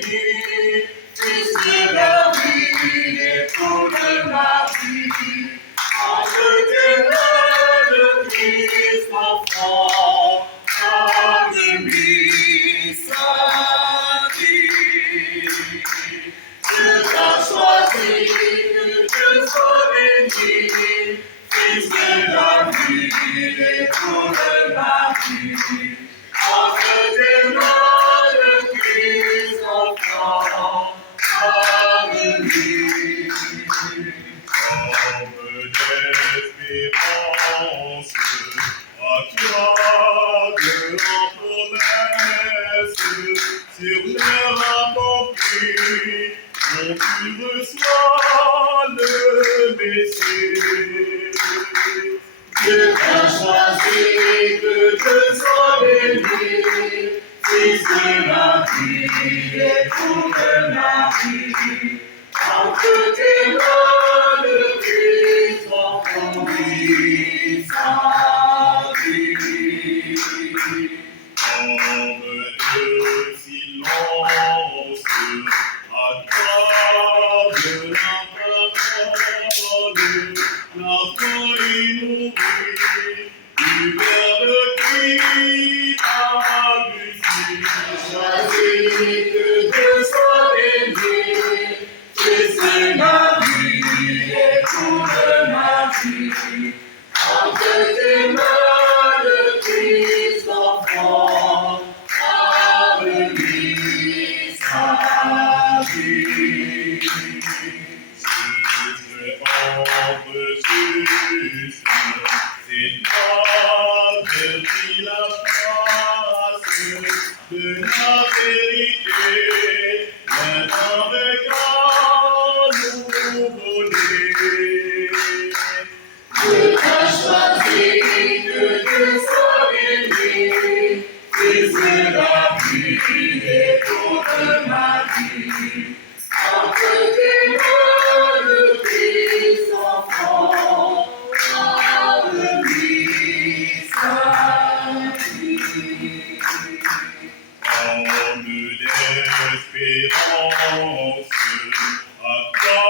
béni, fils de David, époux de Marie, ange témoin de Christ enfant, a mis sa vie. Dieu t'a choisi, que Dieu soit béni, fils de David, époux de Marie, ange témoin de Christ enfant, Amen. Homme d'espérance, à toi de la promesse, sur l'air accompli, dont tu reçois le Messie. Dieu t'a choisi, que Dieu soit béni, fils de David, époux de Marie, ange témoin de Christ enfant, mis sa vie. Homme de silence, à toi de la parole, la foi inouïe, du Verbe qui a choisi, que Dieu soit béni, fils de David, époux de Marie, ange témoin de Christ enfant, a béni sa vie. Juste homme juste, c'est toi de qui la grâce de la vérité, maintenant avec nouveau-né. Dieu t'a choisi, que Dieu soit béni, fils de David, époux de Marie, ange témoin de Christ enfant, a béni sa vie. Homme d'espérance, à toi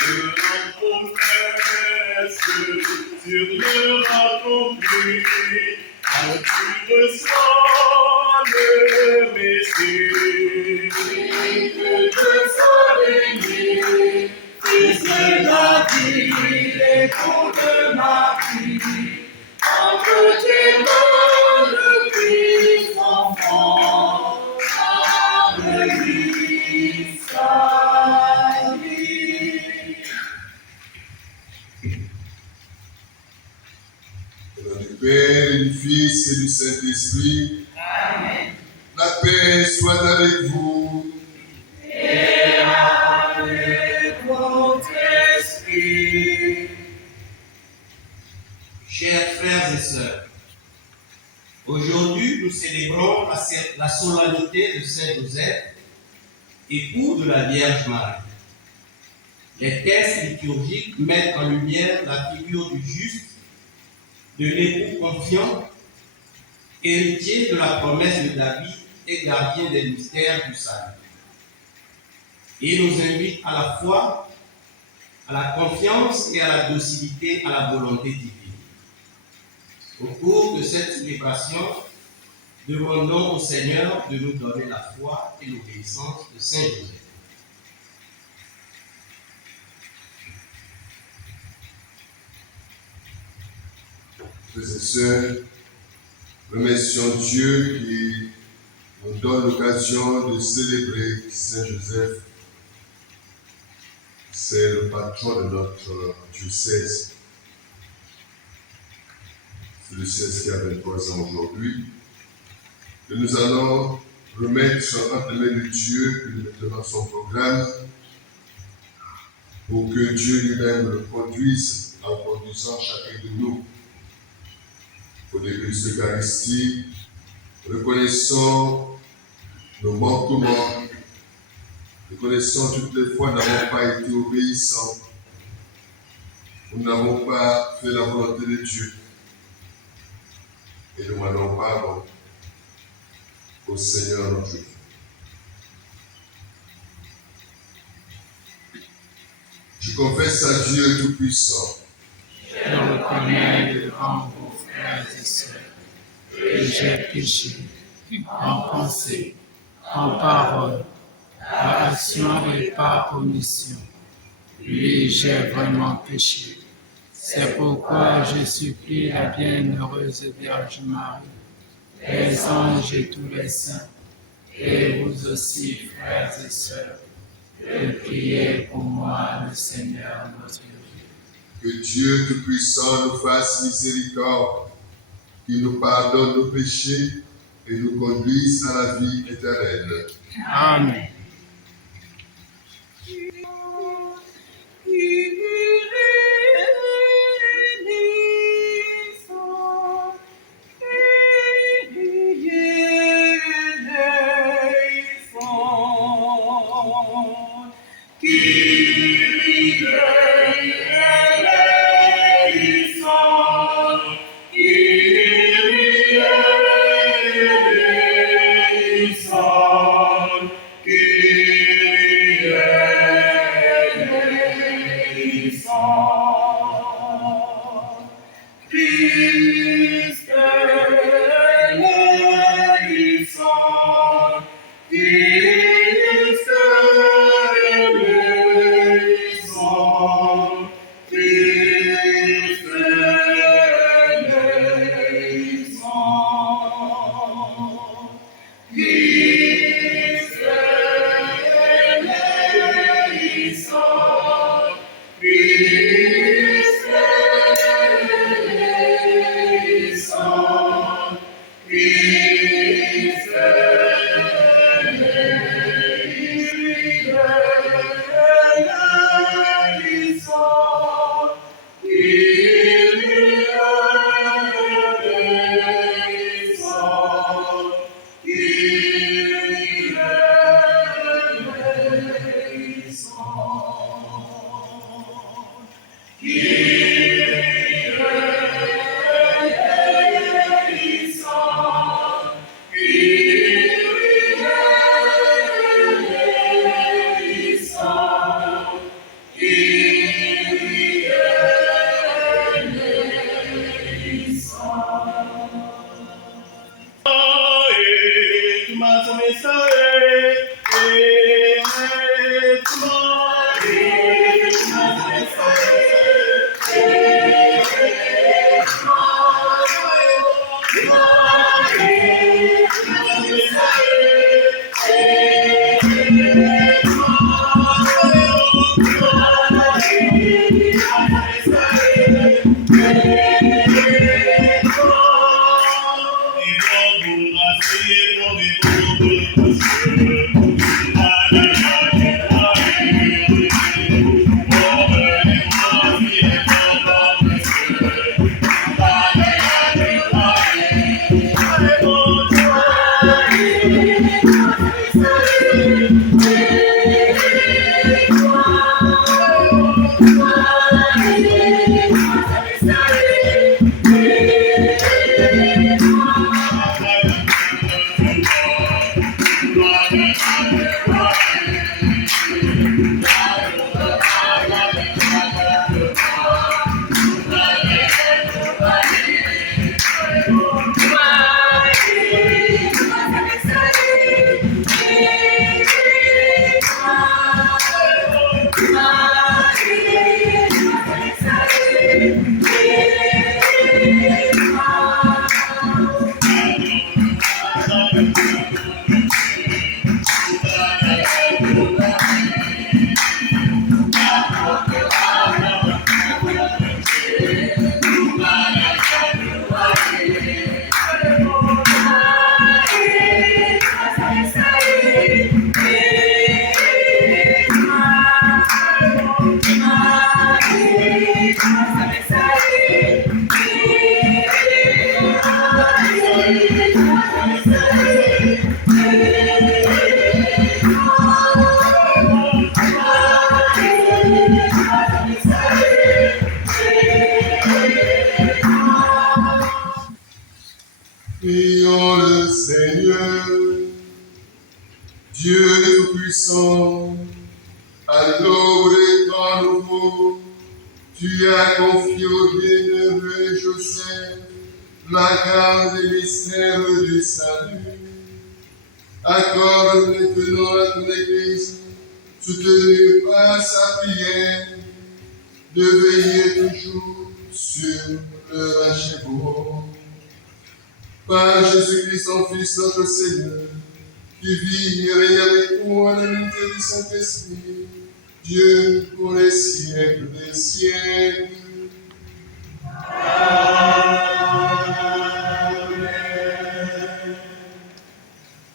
de la promesse, sur l'heure accomplie, quand tu reçois le Messie. Que Dieu soit béni, fils de David, époux de Marie, ange témoin de Christ enfant, a béni sa vie. Au nom du Père, et du Fils et du Saint-Esprit. Amen. La paix soit avec vous. Et avec votre esprit. Chers frères et sœurs, aujourd'hui nous célébrons la solennité de Saint Joseph, époux de la Vierge Marie. Les textes liturgiques mettent en lumière la figure du juste, de l'époux confiant, héritier de la promesse de David et gardien des mystères du salut. Et nous invitent à la foi, à la confiance et à la docilité à la volonté divine. Au cours de cette célébration, demandons au Seigneur de nous donner la foi et l'obéissance de Saint Joseph. Frères et sœurs, remercions Dieu qui nous donne l'occasion de célébrer Saint Joseph. C'est le patron de notre diocèse. C'est le diocèse qui a 23 ans aujourd'hui. Et nous allons remettre entre les mains de Dieu, que nous mettons dans son programme, pour que Dieu lui-même le conduise en conduisant chacun de nous. Au début de cette Eucharistie, reconnaissons nos manquements, reconnaissons toutes les fois nous n'avons pas été obéissants, nous n'avons pas fait la volonté de Dieu. Et nous demandons pardon au Seigneur notre Dieu. Je confesse à Dieu Tout-Puissant. Je reconnais devant vos frères et sœurs que j'ai péché en pensée, en parole, par action et par omission. Oui, j'ai vraiment péché. C'est pourquoi je supplie la bienheureuse Vierge Marie, les anges et tous les saints, et vous aussi, frères et sœurs, de prier pour moi, le Seigneur notre Dieu. Que Dieu Tout-Puissant nous fasse miséricorde, qu'il nous pardonne nos péchés et nous conduise à la vie éternelle. Amen. Prions le Seigneur, Dieu Tout-Puissant, à l'aube corps nouveau, tu as confié au bienheureux Joseph la garde des mystères du salut. Accorde maintenant à ton Église, soutenue par sa prière, de veiller toujours sur leur achèvement. Par Jésus-Christ, son Fils, notre Seigneur, qui vit et règne avec nous en l'unité du Saint-Esprit, Dieu pour les siècles des siècles.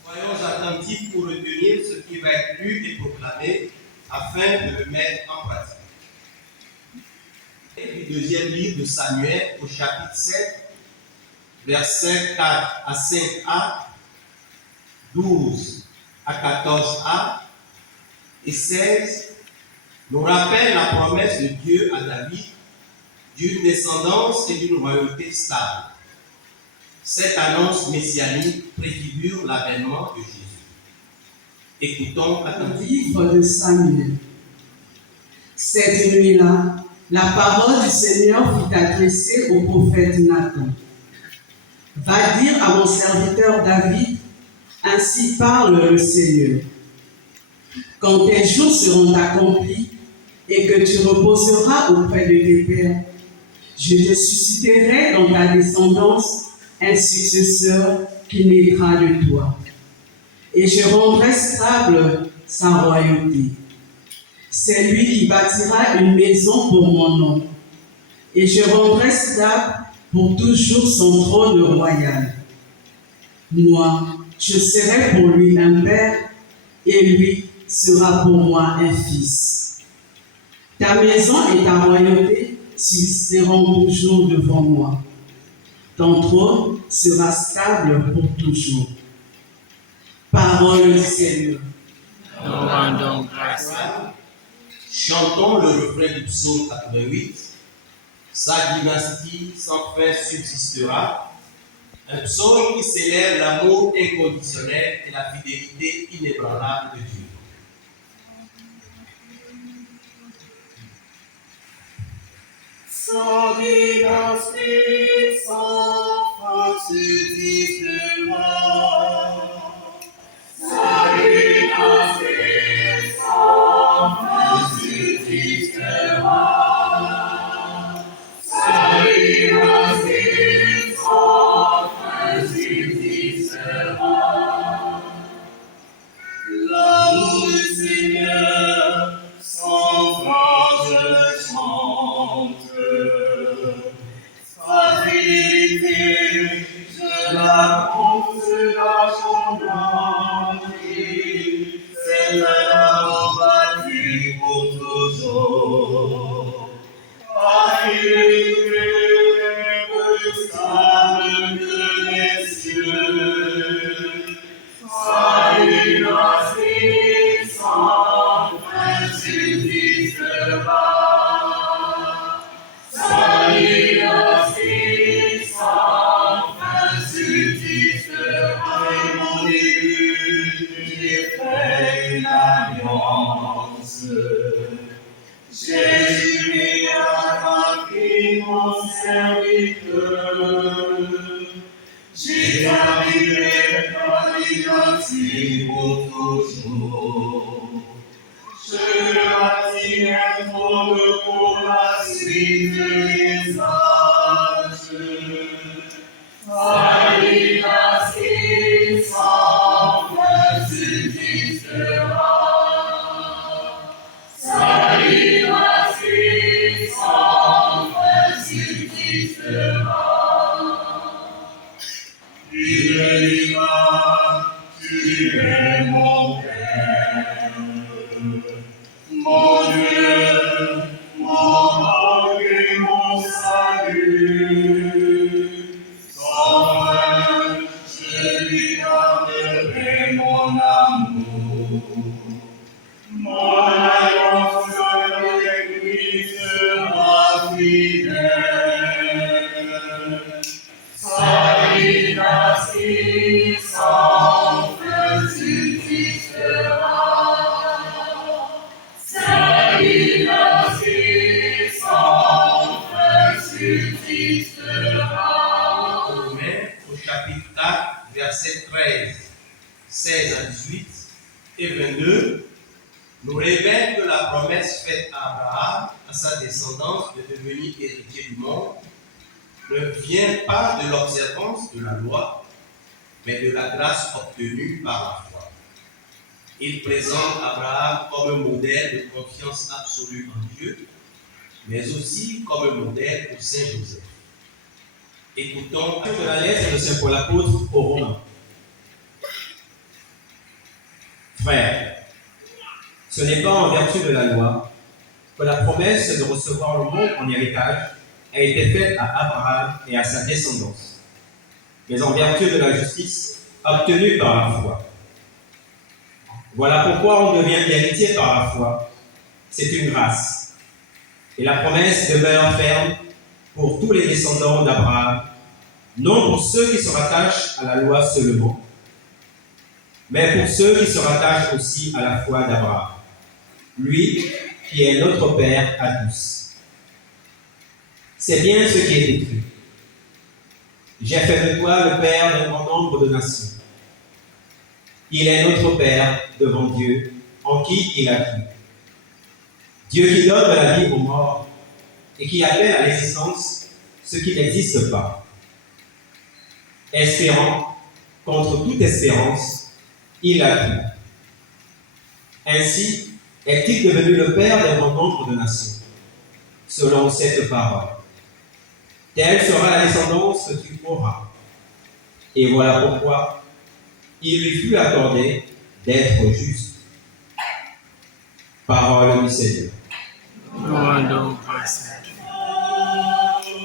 Soyons attentifs pour retenir ce qui va être lu et proclamé afin de le mettre en pratique. Du deuxième livre de Samuel au chapitre 7, versets 4 à 5a, 12 à 14a et 16 nous rappelle la promesse de Dieu à David d'une descendance et d'une royauté stable. Cette annonce messianique préfigure l'avènement de Jésus. Écoutons attentivement. Livre de Samuel. Cette nuit-là, la parole du Seigneur fut adressée au prophète Nathan. Va dire à mon serviteur David, ainsi parle le Seigneur. Quand tes jours seront accomplis et que tu reposeras auprès de tes pères, je te susciterai dans ta descendance un successeur qui naîtra de toi. Et je rendrai stable sa royauté. C'est lui qui bâtira une maison pour mon nom. Et je rendrai stable pour toujours son trône royal. Moi, je serai pour lui un père, et lui sera pour moi un fils. Ta maison et ta royauté subsisteront toujours devant moi. Ton trône sera stable pour toujours. Parole du Seigneur. Nous rendons grâce à Dieu. Chantons le refrain du psaume 88. Sa dynastie sans fin subsistera. Un psaume qui célèbre l'amour inconditionnel et la fidélité inébranlable de Dieu. Sa dynastie sans fin subsistera. Sa dynastie sans fin subsistera. Sa dynastie sans fin subsistera. L'amour du Seigneur sans fin je chante. Sa fidélité, je la compte sur la chandelle. C'est l'amour bâti pour toujours. Sa fidélité est plus stable que les cieux. Sa dynastie sans fin subsistera. Sa dynastie sans fin subsistera. Et mon début, j'ai fait une alliance. J'ai juré à David, mon serviteur. J'établirai ta dynastie pour toujours. Je bâtirai un trône pour la suite des âges. Sa dynastie sans fin subsistera. Sa dynastie sans fin subsistera. Il dira, tu es mon Père, mon Dieu, mon roc et mon salut. Sans fin, je lui garderai mon amour. 16 à 18 et 22 nous révèle que la promesse faite à Abraham, à sa descendance, de devenir héritier du monde, ne vient pas de l'observance de la loi, mais de la grâce obtenue par la foi. Il présente Abraham comme un modèle de confiance absolue en Dieu, mais aussi comme un modèle pour Saint Joseph. Écoutons de la lettre de Saint Paul apôtre aux Romains. Frères, ce n'est pas en vertu de la loi que la promesse de recevoir le monde en héritage a été faite à Abraham et à sa descendance, mais en vertu de la justice obtenue par la foi. Voilà pourquoi on devient héritier par la foi. C'est une grâce. Et la promesse demeure ferme pour tous les descendants d'Abraham, non pour ceux qui se rattachent à la loi seulement, mais pour ceux qui se rattachent aussi à la foi d'Abraham, lui qui est notre Père à tous. C'est bien ce qui est écrit. J'ai fait de toi le Père d'un grand nombre de nations. Il est notre Père devant Dieu, en qui il a cru. Dieu qui donne de la vie aux morts et qui appelle à l'existence ce qui n'existe pas. Espérant, contre toute espérance, il a cru. Ainsi est-il devenu le Père d'un grand nombre de nations, selon cette parole. Telle sera la descendance que tu auras. Et voilà pourquoi il lui fut accordé d'être juste. Parole du Seigneur. Gloire donc à Saint.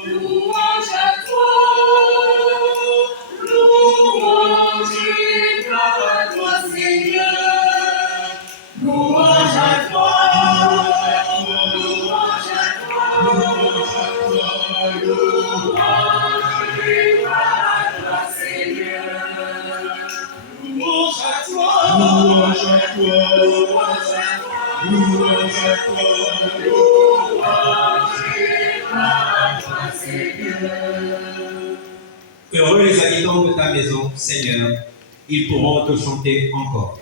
Louange à toi, louange et gloire à toi, Seigneur. Louange à toi, louange à toi, louange et gloire à toi, Seigneur. Louange à toi, louange à toi, louange à toi, louange à toi, louange et gloire à toi, Seigneur. Heureux les habitants de ta maison, Seigneur, ils pourront te chanter encore.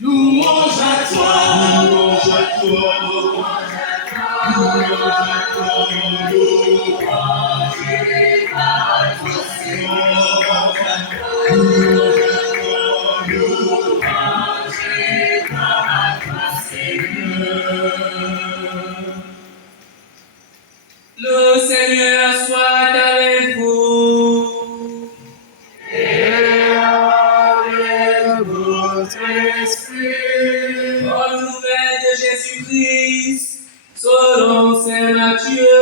Louange à toi, louange à toi, louange à toi, louange et gloire à toi, Seigneur. Louange et gloire à toi, Seigneur. Le Seigneur soit avec vous. Et avec votre esprit. Bonne nouvelle de Jésus-Christ, selon Saint Matthieu.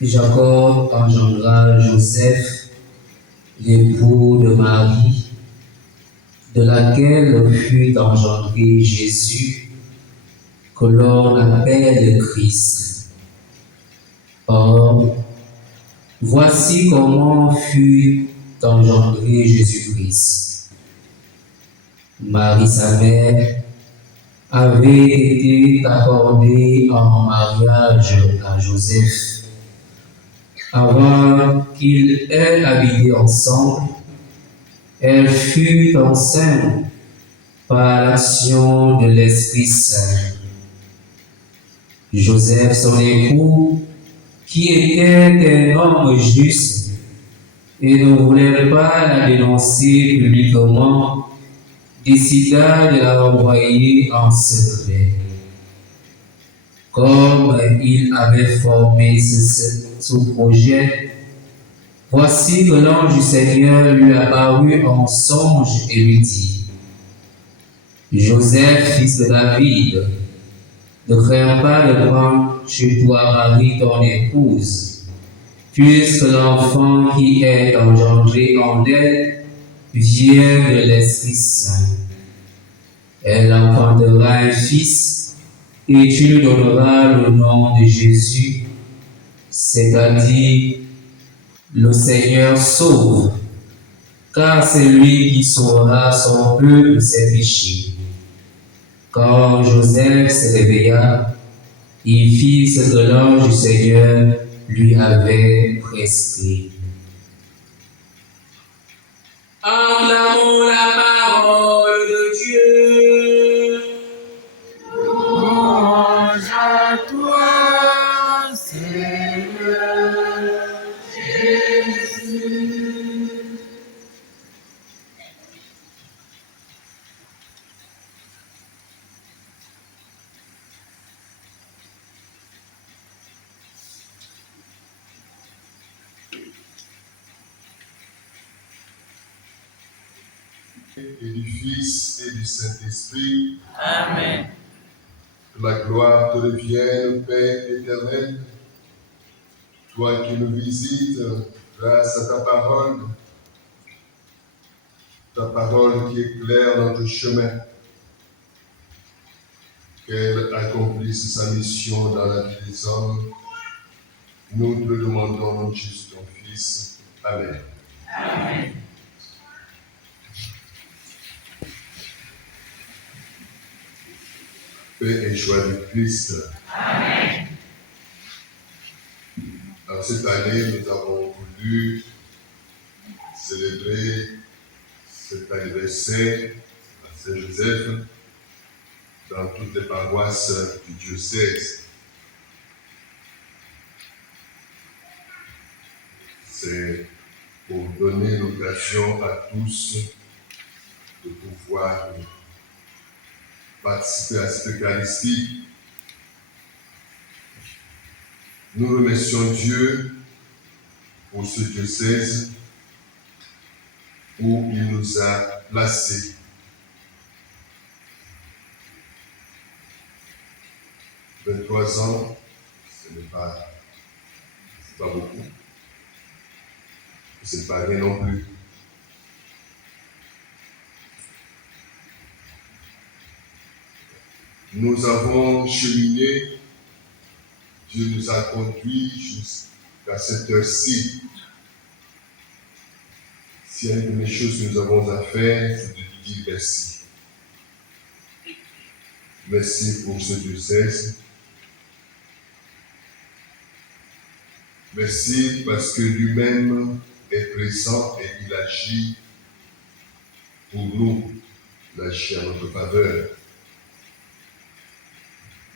Jacob engendra Joseph, l'époux de Marie, de laquelle fut engendré Jésus, que l'on appelle le Christ. Or, voici comment fut engendré Jésus-Christ. Marie, sa mère, avait été accordée en mariage à Joseph. Avant qu'ils aient habité ensemble, elle fut enceinte par l'action de l'Esprit Saint. Joseph, son époux, qui était un homme juste et ne voulait pas la dénoncer publiquement, décida de la renvoyer en secret. Comme il avait formé ce projet, voici que l'ange du Seigneur lui apparut en songe et lui dit: Joseph, fils de David, ne crains pas de prendre chez toi Marie ton épouse, puisque l'enfant qui est engendré en elle vient de l'Esprit Saint. Elle enfantera un fils, et tu lui donneras le nom de Jésus, c'est-à-dire le Seigneur sauve, car c'est lui qui sauvera son peuple de ses péchés. Quand Joseph se réveilla, il fit ce que l'ange du Seigneur lui avait prescrit. Acclamons la parole de Dieu. Louange à toi, Seigneur Jésus. Et du Fils et du Saint-Esprit. Amen. Que la gloire te revienne, Père éternel, toi qui nous visites grâce à ta parole qui éclaire notre chemin, qu'elle accomplisse sa mission dans la vie des hommes. Nous te le demandons en Jésus ton Fils. Amen. Amen. Paix et joie de Christ. Amen. Dans cette année, nous avons voulu célébrer cet anniversaire à Saint-Joseph dans toutes les paroisses du diocèse. C'est pour donner l'occasion à tous de pouvoir participer à cette Eucharistie. Nous remercions Dieu pour ce diocèse où il nous a placés. « 23 ans, ce n'est pas beaucoup. Ce n'est pas rien non plus. Nous avons cheminé, Dieu nous a conduits jusqu'à cette heure-ci. S'il y a une des choses que nous avons à faire, c'est de lui dire merci. Merci pour ce diocèse. Merci parce que lui-même est présent et il agit pour nous, il agit en notre faveur.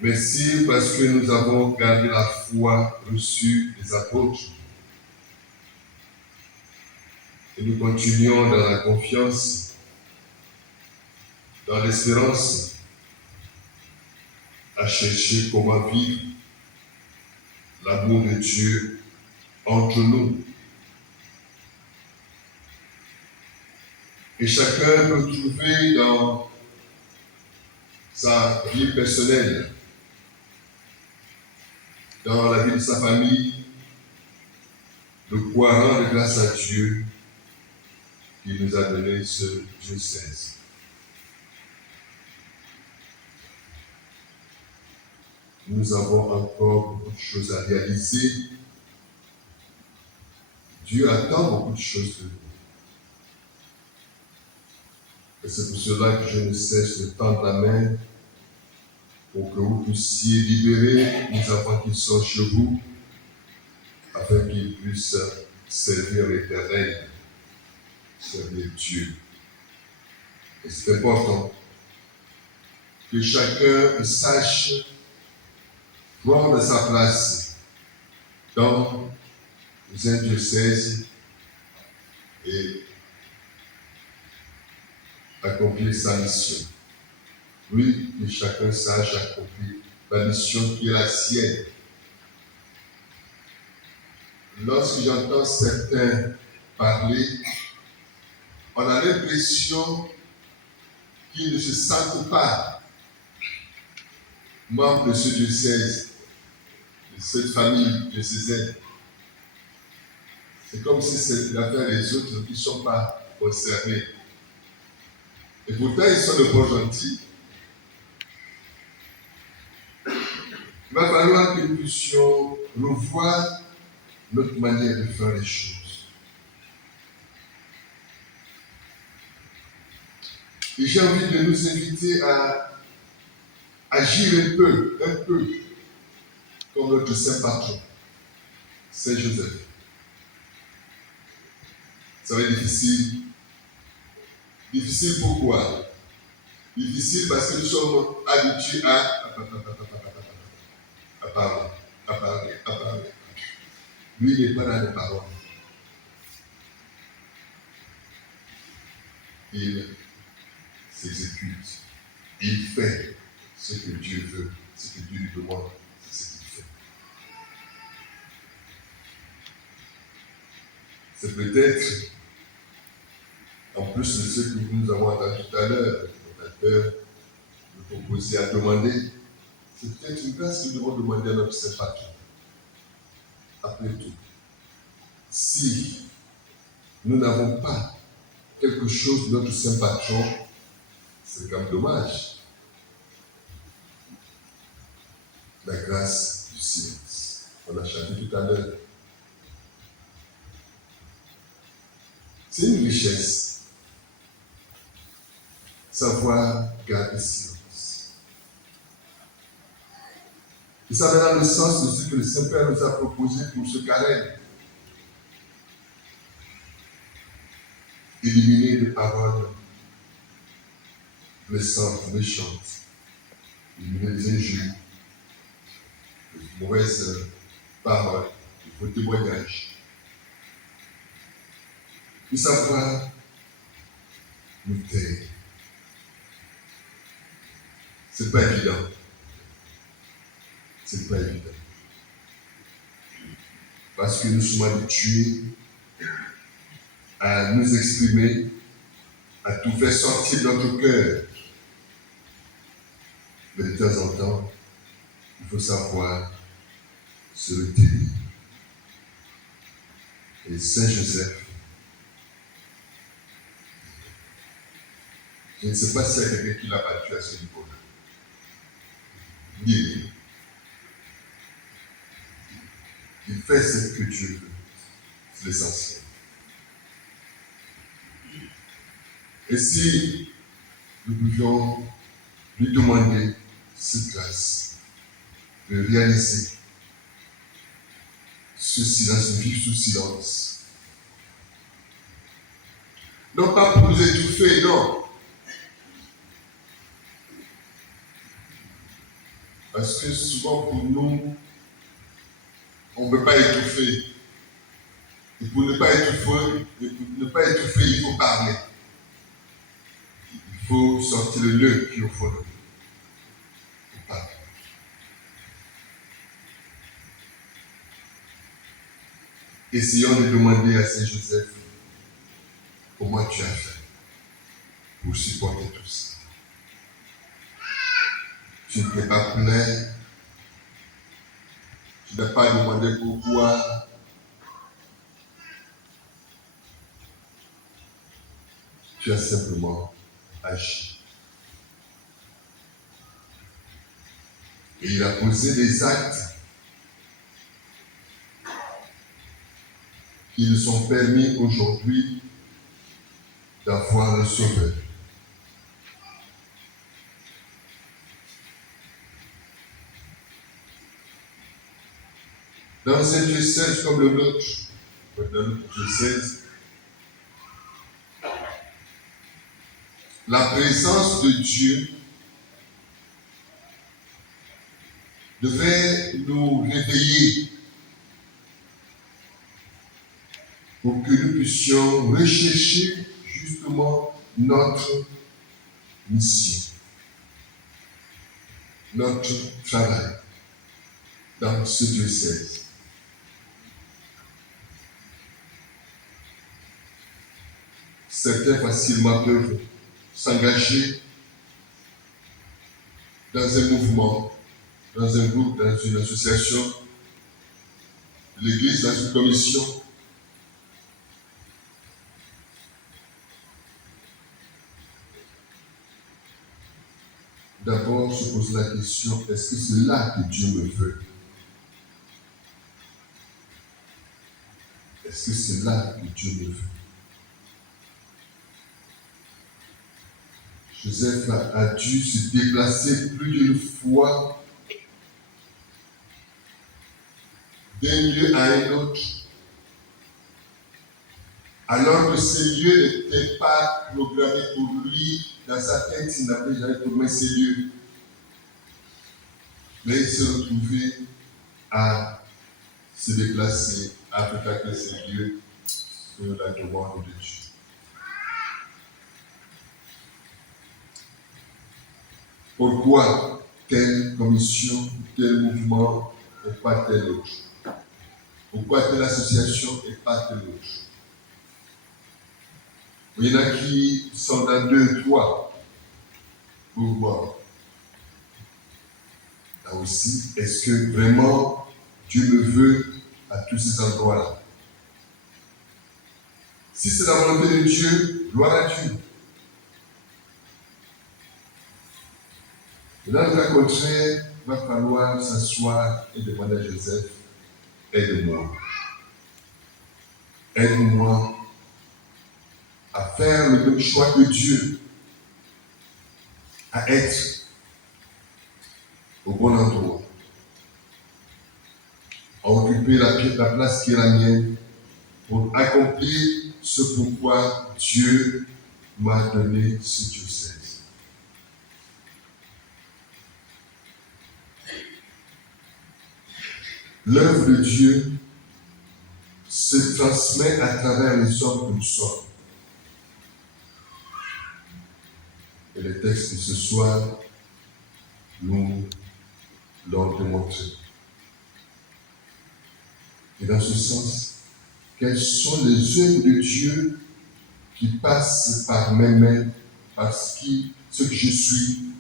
Merci parce que nous avons gardé la foi reçue des apôtres. Et nous continuons dans la confiance, dans l'espérance, à chercher comment vivre l'amour de Dieu entre nous. Et chacun peut trouver dans sa vie personnelle, dans la vie de sa famille, de quoi rendre grâce à Dieu qui nous a donné ce diocèse. Nous avons encore beaucoup de choses à réaliser. Dieu attend beaucoup de choses de nous. Et c'est pour cela que je ne cesse de tendre la main pour que vous puissiez libérer les enfants qui sont chez vous, afin qu'ils puissent servir l'Éternel, servir Dieu. Et c'est important que chacun sache prendre sa place dans un diocèse et accomplir sa mission. Oui, que chacun sache accomplir la mission qui est la sienne. Lorsque j'entends certains parler, on a l'impression qu'ils ne se sentent pas membres de ce diocèse, de cette famille diocésaine. C'est comme si c'est l'affaire des autres qui ne sont pas concernés. Et pourtant, ils sont de bons gentils. Il va falloir que nous puissions revoir notre manière de faire les choses. Et j'ai envie de nous inviter à agir un peu, comme notre saint patron, Saint Joseph. Ça va être difficile. Difficile pourquoi? Difficile parce que nous sommes habitués à parler. Lui, il n'est pas dans les paroles. Il s'exécute. Il fait ce que Dieu veut, ce que Dieu lui demande, c'est ce qu'il fait. C'est peut-être, en plus de ce que nous avons entendu tout à l'heure, le fondateur nous proposait à demander, c'est peut-être une grâce que nous devons demander à notre Saint Patron. Après tout, si nous n'avons pas quelque chose de notre Saint Patron, c'est quand même dommage. La grâce du silence. On a chanté tout à l'heure. C'est une richesse. Savoir garder silence. Et ça va dans le sens de ce que le Saint-Père nous a proposé pour ce carême. Éliminer les paroles blessantes, méchantes. Éliminer les injures, les mauvaises paroles, les faux témoignages. Et savoir nous taire. C'est pas évident. C'est pas évident. Parce que nous sommes habitués à nous exprimer, à tout faire sortir de notre cœur. Mais de temps en temps, il faut savoir se retenir. Et Saint Joseph, je ne sais pas s'il y a quelqu'un qui l'a battu à ce niveau-là. Lui, il fait ce que Dieu veut. C'est l'essentiel. Et si nous pouvions lui demander cette grâce de réaliser ce silence, ce vivre sous silence. Non pas pour nous étouffer, non. Parce que souvent pour nous, on ne peut pas étouffer. Et pour ne pas étouffer, il faut parler. Il faut sortir le nœud qui est au fond de nous. Il faut parler. Essayons de demander à Saint Joseph comment tu as fait pour supporter tout ça. Tu ne t'es pas plaint, tu n'as pas demandé pourquoi. Tu as simplement agi. Et il a posé des actes qui nous ont permis aujourd'hui d'avoir le Sauveur. Dans un diocèse comme le nôtre, dans notre diocèse, la présence de Dieu devait nous réveiller pour que nous puissions rechercher justement notre mission, notre travail dans ce diocèse. Certains facilement peuvent s'engager dans un mouvement, dans un groupe, dans une association, l'Église dans une commission, d'abord se poser la question, est-ce que c'est là que Dieu me veut? Est-ce que c'est là que Dieu me veut? Joseph a dû se déplacer plus d'une fois d'un lieu à un autre, alors que ces lieux n'étaient pas programmés pour lui. Dans sa tête, il n'avait jamais programmé ces lieux. Mais il s'est retrouvé à se déplacer, à fréquenter ces lieux sur la demande de Dieu. Pourquoi telle commission, tel mouvement et pas tel autre? Pourquoi telle association et pas telle autre? Il y en a qui sont dans 2, 3 mouvements. Là aussi, est-ce que vraiment Dieu me veut à tous ces endroits-là? Si c'est la volonté de Dieu, gloire à Dieu. Et dans le cas contraire, il va falloir s'asseoir et demander à Joseph, aide-moi. Aide-moi à faire le même choix que Dieu, à être au bon endroit, à occuper la place qui est la mienne pour accomplir ce pourquoi Dieu m'a donné ce diocèse. L'œuvre de Dieu se transmet à travers les hommes que nous sommes. Et les textes de ce soir nous l'ont démontré. Et dans ce sens, quelles sont les œuvres de Dieu qui passent par mes mains, par ce que je suis,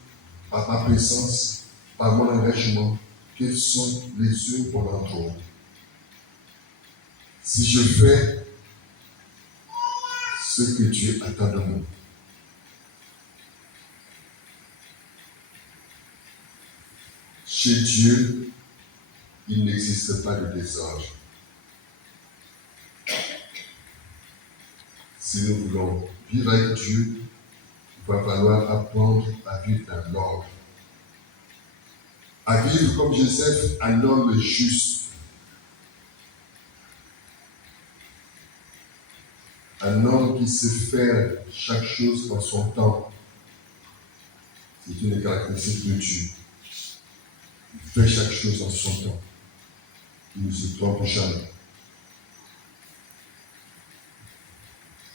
par ma présence, par mon engagement? Quelles sont les œuvres pour l'endroit? Si je fais ce que Dieu attend de moi. Chez Dieu, il n'existe pas de désordre. Si nous voulons vivre avec Dieu, il va falloir apprendre à vivre dans l'ordre. À vivre comme Joseph, un homme juste. Un homme qui sait faire chaque chose en son temps. C'est une caractéristique de Dieu. Il fait chaque chose en son temps. Il ne se trompe jamais.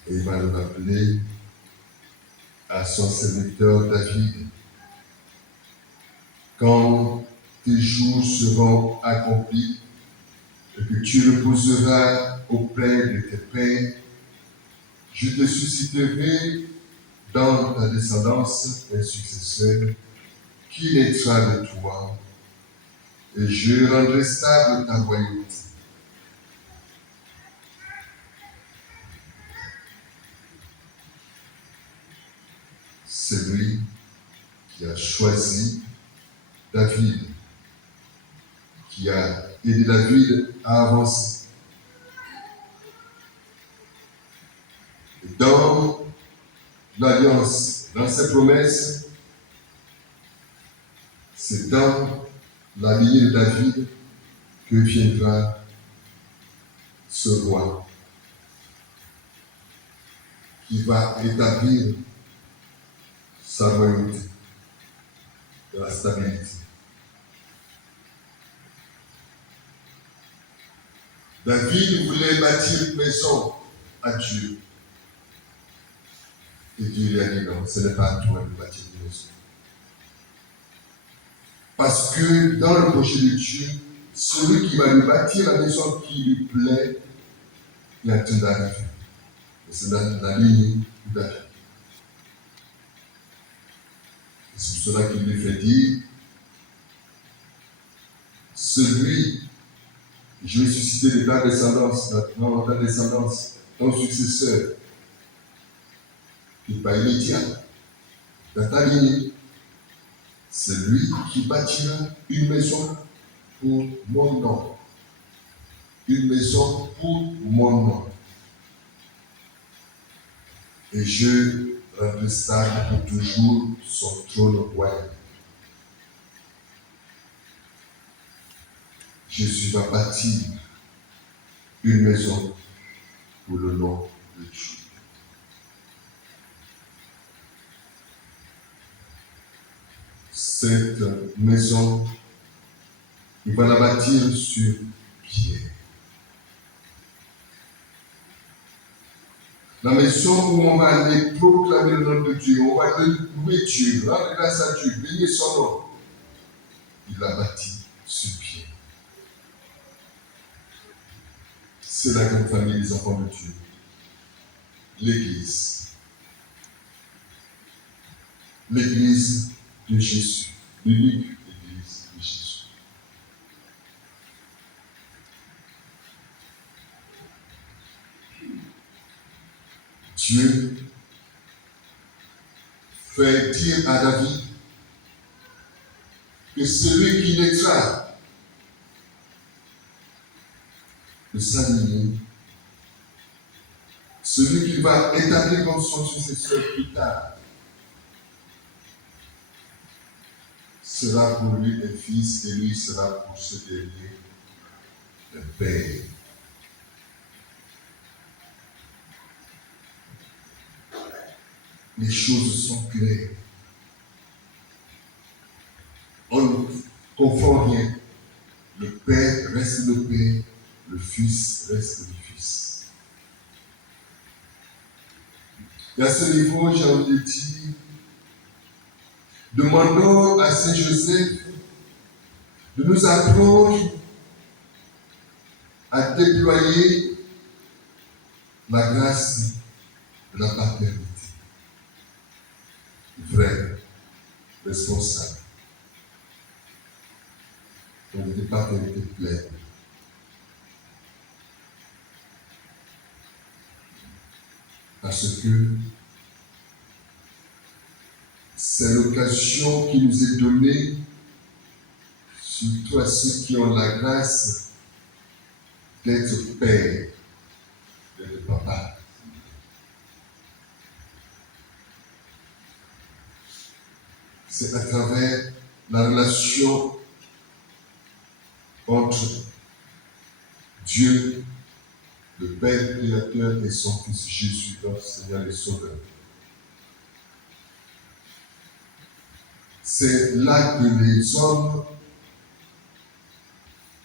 Et il va le rappeler à son serviteur David. Quand tes jours seront accomplis et que tu reposeras auprès de tes pères, je te susciterai dans ta descendance un successeur qui naîtra de toi, et je rendrai stable ta royauté. C'est lui qui a choisi David, qui a aidé David à avancer. Et dans l'alliance, dans ses promesses, c'est dans la lignée de David que viendra ce roi qui va établir sa royauté, de la stabilité. David voulait bâtir une maison à Dieu. Et Dieu lui a dit non, ce n'est pas à toi de bâtir une maison. Parce que dans le projet de Dieu, celui qui va lui bâtir la maison qui lui plaît, il est en train d'arriver. Et c'est dans la ligne de David. C'est pour cela qu'il lui fait dire, celui, je vais susciter de ta descendance, ton successeur, qui n'est pas immédiat, dans ta lignée, C'est lui qui bâtira une maison pour mon nom. Une maison pour mon nom. Et je rendrai stable pour toujours son trône royal. Jésus va bâtir une maison pour le nom de Dieu. Cette maison, il va la bâtir sur pierre. La maison où on va aller proclamer le nom de Dieu, on va louer Dieu, rendre grâce à Dieu, bénir son nom. Il l'a bâti sur pierre. C'est la grande famille des enfants de Dieu. L'Église. L'Église de Jésus. L'unique Église de Jésus. Dieu fait dire à David que celui qui naîtra de sa lignée, celui qui va établir comme son successeur plus tard, sera pour lui un fils et lui sera pour ce dernier un père. Les choses sont claires. On ne confond rien. Le Père reste le Père, le Fils reste le Fils. Et à ce niveau, j'ai envie de dire, demandons à Saint Joseph de nous apprendre à déployer la grâce de la paternité. Vrai, responsable. Donc, des paternités pleines. Parce que c'est l'occasion qui nous est donnée, surtout à ceux qui ont la grâce d'être père, d'être papa. C'est à travers la relation entre Dieu, le Père créateur et son Fils Jésus, notre Seigneur et Sauveur. C'est là que les hommes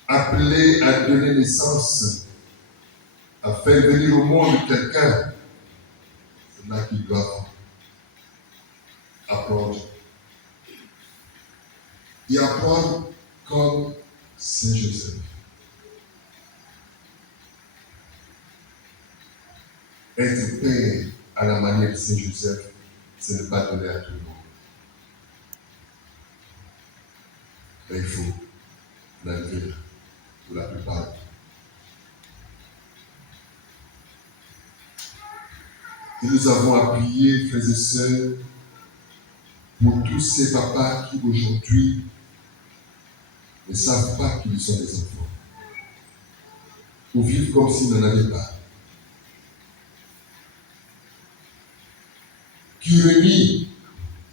appelés à donner naissance, à faire venir au monde quelqu'un, c'est là qu'ils doivent apprendre. Et apprendre comme Saint Joseph. Être père à la manière de Saint Joseph, ce n'est pas donné à tout le monde. Mais il faut l'arriver là, pour la plupart. Et nous avons appuyé, frères et sœurs, pour tous ces papas qui aujourd'hui ne savent pas qu'ils sont des enfants, ou vivent comme s'ils n'en avaient pas, qui renient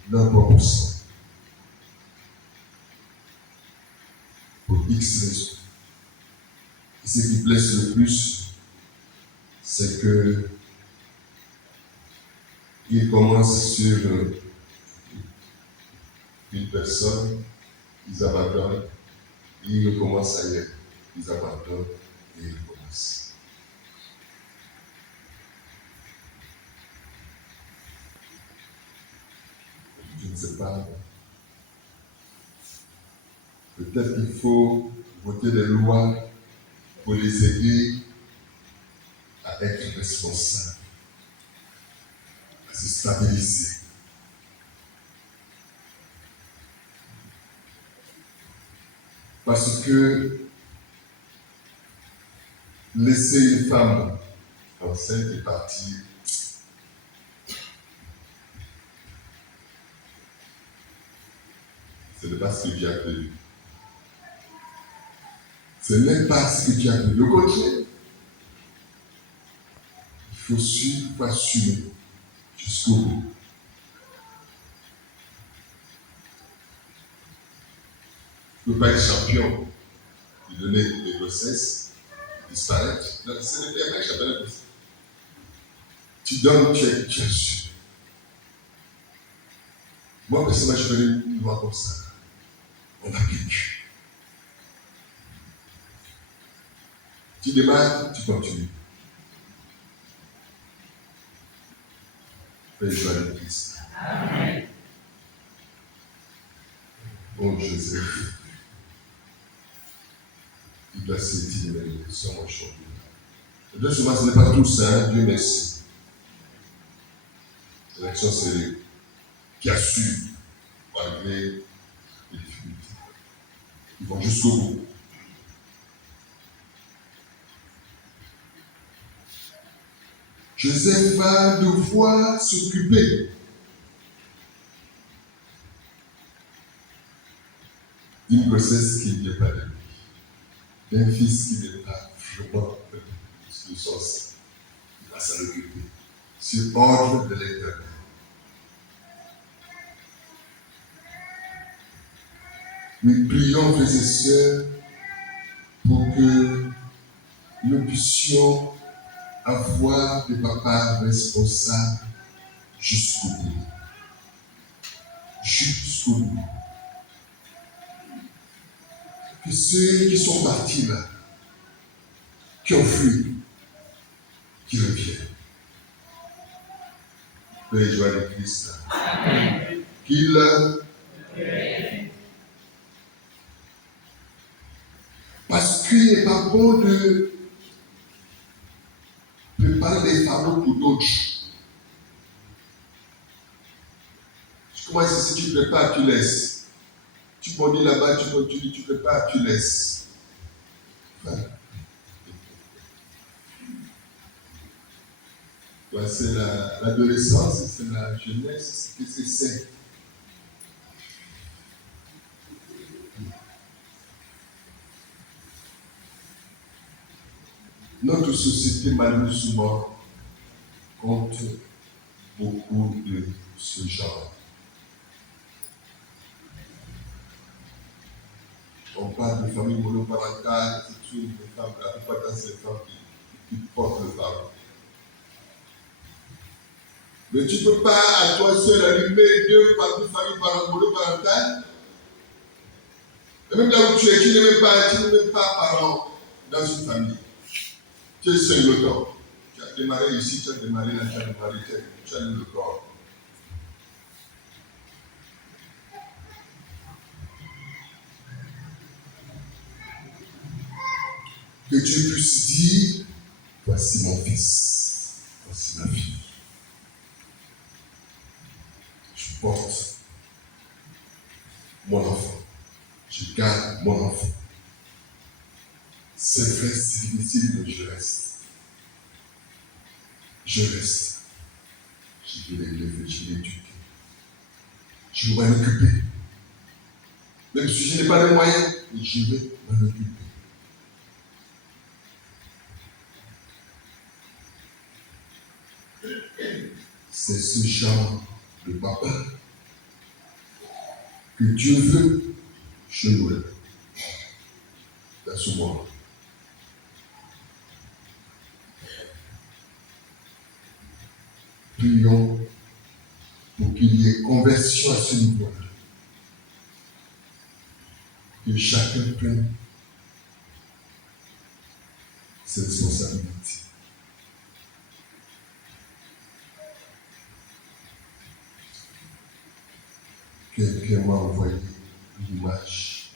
leur propre sang pour X raisons. Et ce qui blesse le plus, c'est que ils commencent sur une personne, ils abandonnent, et ils recommencent ailleurs. Ils abandonnent et ils recommencent. Je ne sais pas. Peut-être qu'il faut voter des lois pour les aider à être responsables, à se stabiliser. Parce que laisser une femme enceinte et partir, Ce n'est pas ce que Dieu a prévu. Ce n'est pas ce que Dieu a prévu. Au contraire, il faut suivre, il faut assumer jusqu'au bout. Tu ne peux pas être champion et donner des grossesses, disparaître. Non, ce n'est pas un mec, j'appelle la grossesse. Tu donnes, tu as su. Moi, personnellement, je connais une loi comme ça. On a vécu. Tu démarres, tu continues. Fais joie de Christ. Amen. Oh Joseph, il doit s'étirer les leçons aujourd'hui. Et deuxièmement, ce n'est pas tout ça, hein, Dieu merci. L'élection, c'est lui qui a su, malgré les difficultés. Ils vont jusqu'au bout. Joseph va devoir s'occuper d'une grossesse qui n'est pas de lui, d'un fils qui n'est pas vraiment de son sein. Il va s'en occuper, sur ordre de l'Éternel. Nous prions, frères et sœurs, pour que nous puissions avoir des papas responsables jusqu'au bout. Jusqu'au bout. Que ceux qui sont partis là, qui ont fui, qui reviennent. Père, joie de Christ, qu'il parce qu'il n'est pas bon de préparer des fardeaux pour d'autres. Tu commences ici, tu prépares, tu laisses. Tu bondis là-bas, tu continues, tu prépares, tu laisses. Voilà. Ouais, c'est l'adolescence, c'est la jeunesse, c'est ce que c'est. Notre société, malheureusement, compte beaucoup de ce genre. On parle de famille monoparentale, c'est toujours des femmes, la plupart du temps, c'est les femmes qui portent le fardeau. Mais tu ne peux pas à toi seul allumer deux familles monoparentales. Et même là où tu es, tu n'es même pas parent dans une famille. Tu es seul le corps. Tu as démarré ici, tu as démarré là, tu as démarré, tu as le corps. Que Dieu puisse dire, voici mon fils, voici ma fille. Je porte mon enfant, je garde mon enfant. C'est vrai, c'est difficile, mais je reste. Je reste. Je vais l'élever, je vais l'éduquer. Je vais m'en occuper. Même si je n'ai pas les moyens, je vais m'en occuper. C'est ce genre de papa que Dieu veut chez nous là, dans ce monde. Prions pour qu'il y ait conversion à ce niveau-là. Que chacun prenne ses responsabilités. Quelqu'un m'a envoyé une image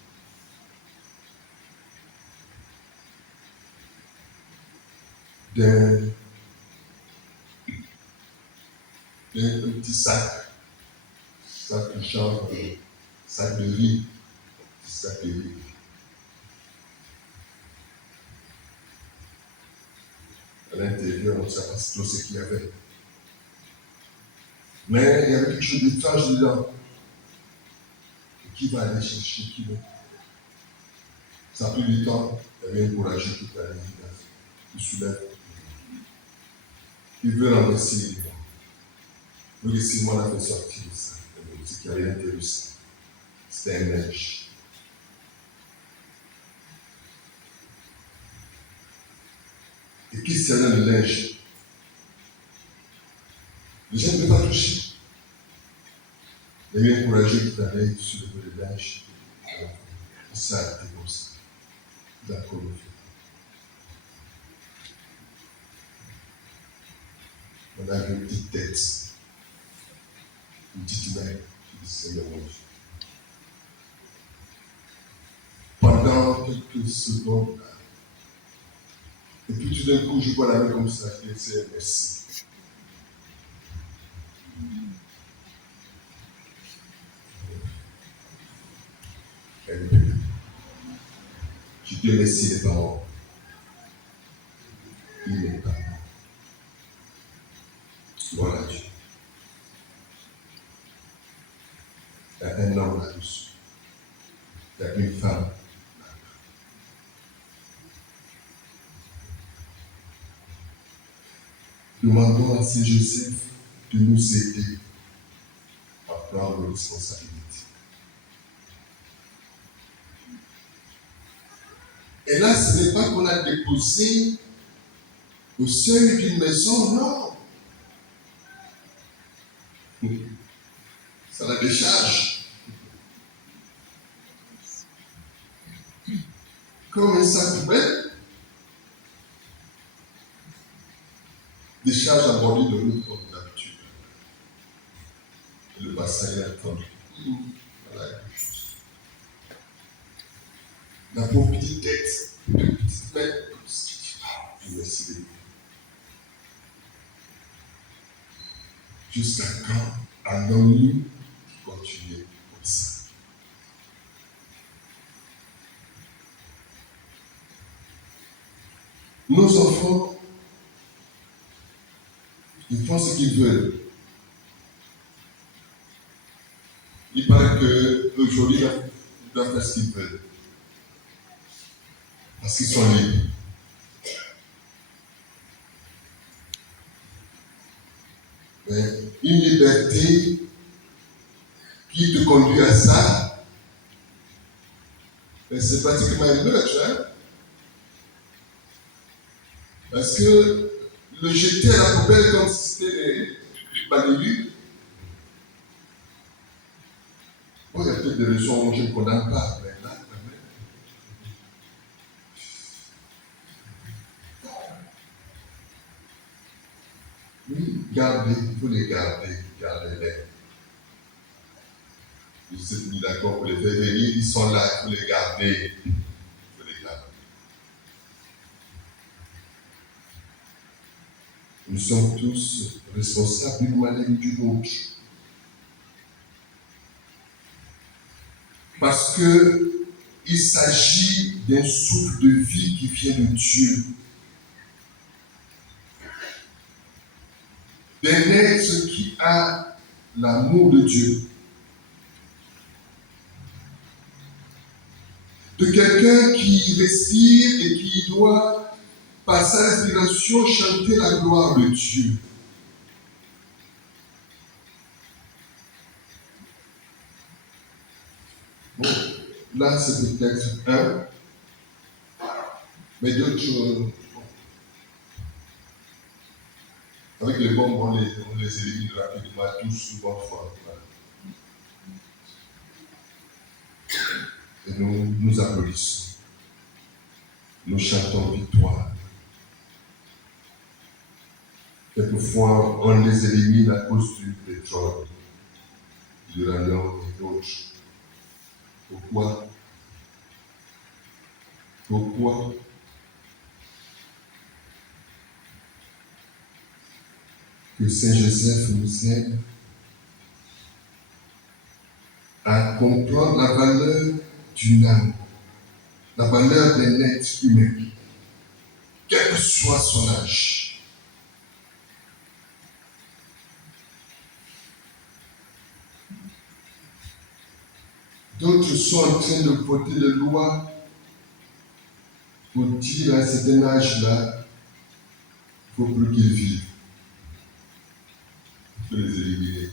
d'un petit sac de chambre, sac de riz, sac de riz. À l'intérieur, on ne sait pas tout ce qu'il y avait. Mais il y avait quelque chose d'étrange dedans. Quelque qui va aller chercher qui va. Ça a pris du temps, il avait encouragé toute la ligne. Il soulève. Il veut renverser les mois. Vous voyez, si moi l'a fait sortir de ça, c'est qu'il n'y a rien de ça. C'était un linge. Et qui serrait le linge? Les gens ne peuvent pas toucher. Il avait encouragé toute la veille sur le linge. Et ça a été comme ça. D'accord. On a vu une petite tête, une petite main qui dit Seigneur mon Dieu. Pendant quelques secondes, et puis tout d'un coup, je vois la main comme ça, je dis Seigneur, merci. Je te remercie les parents. Il n'est pas mort. Voilà Dieu. Il y a un homme là-dessus. Il y a une femme là-dedans. Demandons à Saint Joseph de nous aider à prendre nos responsabilités. Et là, ce n'est pas qu'on a déposé au seuil d'une maison, non. Ça la décharge. Comme un sac poubelle, décharge à bord de l'eau comme d'habitude. Et le bassin est attendu. Voilà quelque chose. La pauvre petite tête, une petite main, comme ça. Merci de jusqu'à quand allons-nous continuer comme ça? Nos enfants, ils font ce qu'ils veulent. Il paraît qu'aujourd'hui, ils doivent faire ce qu'ils veulent. Parce qu'ils sont libres. Mais une liberté qui te conduit à ça, c'est pratiquement un meurtre. Hein? Parce que le jeter à la poubelle comme si c'était des balayus. Bon, il y a peut-être des raisons où je ne condamne pas, mais là, quand même. Oui, gardez, il faut les garder, gardez-les. Vous êtes mis d'accord pour les faire venir, ils sont là, il faut les garder. Il faut les garder. Nous sommes tous responsables d'une manière ou d'une autre. Parce qu'il s'agit d'un souffle de vie qui vient de Dieu. D'un être qui a l'amour de Dieu. De quelqu'un qui respire et qui doit, par sa respiration, chanter la gloire de Dieu. Bon, là c'est peut-être un, mais d'autres, avec les bombes, on les élimine rapidement, tous une bonne fois. Et nous applaudissons. Nous chantons victoire. Quelquefois, on les élimine à cause du pétrole, de l'uranium et d'autres. Pourquoi? Pourquoi? Que Saint Joseph nous aide à comprendre la valeur d'une âme, la valeur d'un être humain, quel que soit son âge. D'autres sont en train de voter des lois pour dire à un certain âge-là, il ne faut plus qu'ils vivent. Il faut les éliminer.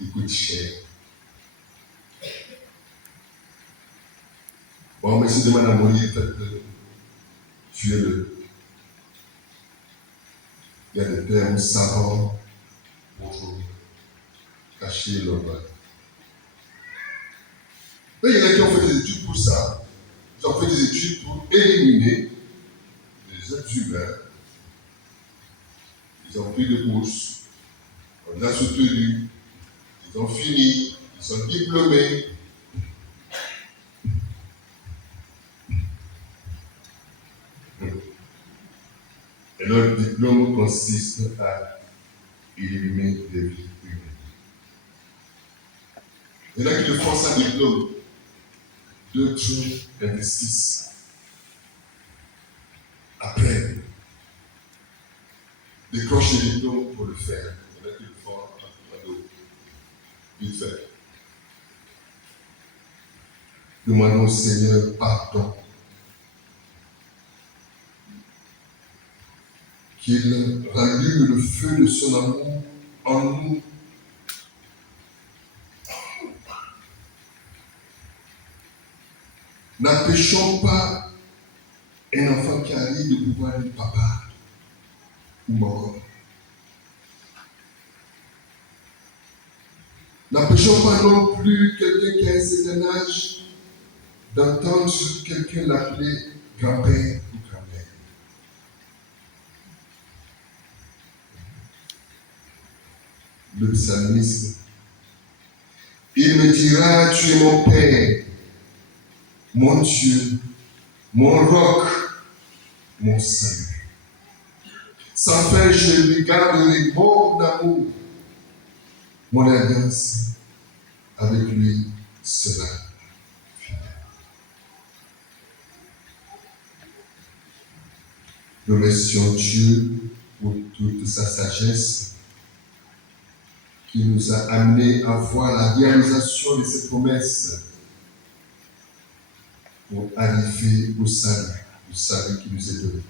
Ils coûtent cher. Bon, mais si demande à mourir, faites-le. Tuez-le. Il y a des termes savants pour cacher leur mal. Mais il y en a qui ont fait des études pour ça. Ils ont fait des études pour éliminer les êtres humains. Ils ont pris des bourses, on les a soutenus, ils ont fini, ils sont diplômés. Et leur diplôme consiste à éliminer des vies humaines. Il y en a qui le font sans diplôme. D'autres investissent. Après, décrochent les diplômes pour le faire. Il y en a qui le font à dos. Vite fait. Demandons au Seigneur pardon. Qu'il rallume le feu de son amour en nous. N'empêchons pas un enfant qui arrive de pouvoir être papa ou maman. N'empêchons pas non plus quelqu'un qui a un certain âge d'entendre quelqu'un l'appeler grand-père ou grand-mère. Le psalmiste, il me dira, tu es mon Père, mon Dieu, mon roc, mon salut. Sans faire, je lui garderai mon amour. Mon alliance avec lui sera fidèle. Nous remercions Dieu pour toute sa sagesse qui nous a amenés à voir la réalisation de ses promesses pour arriver au salut, le salut qui nous est donné.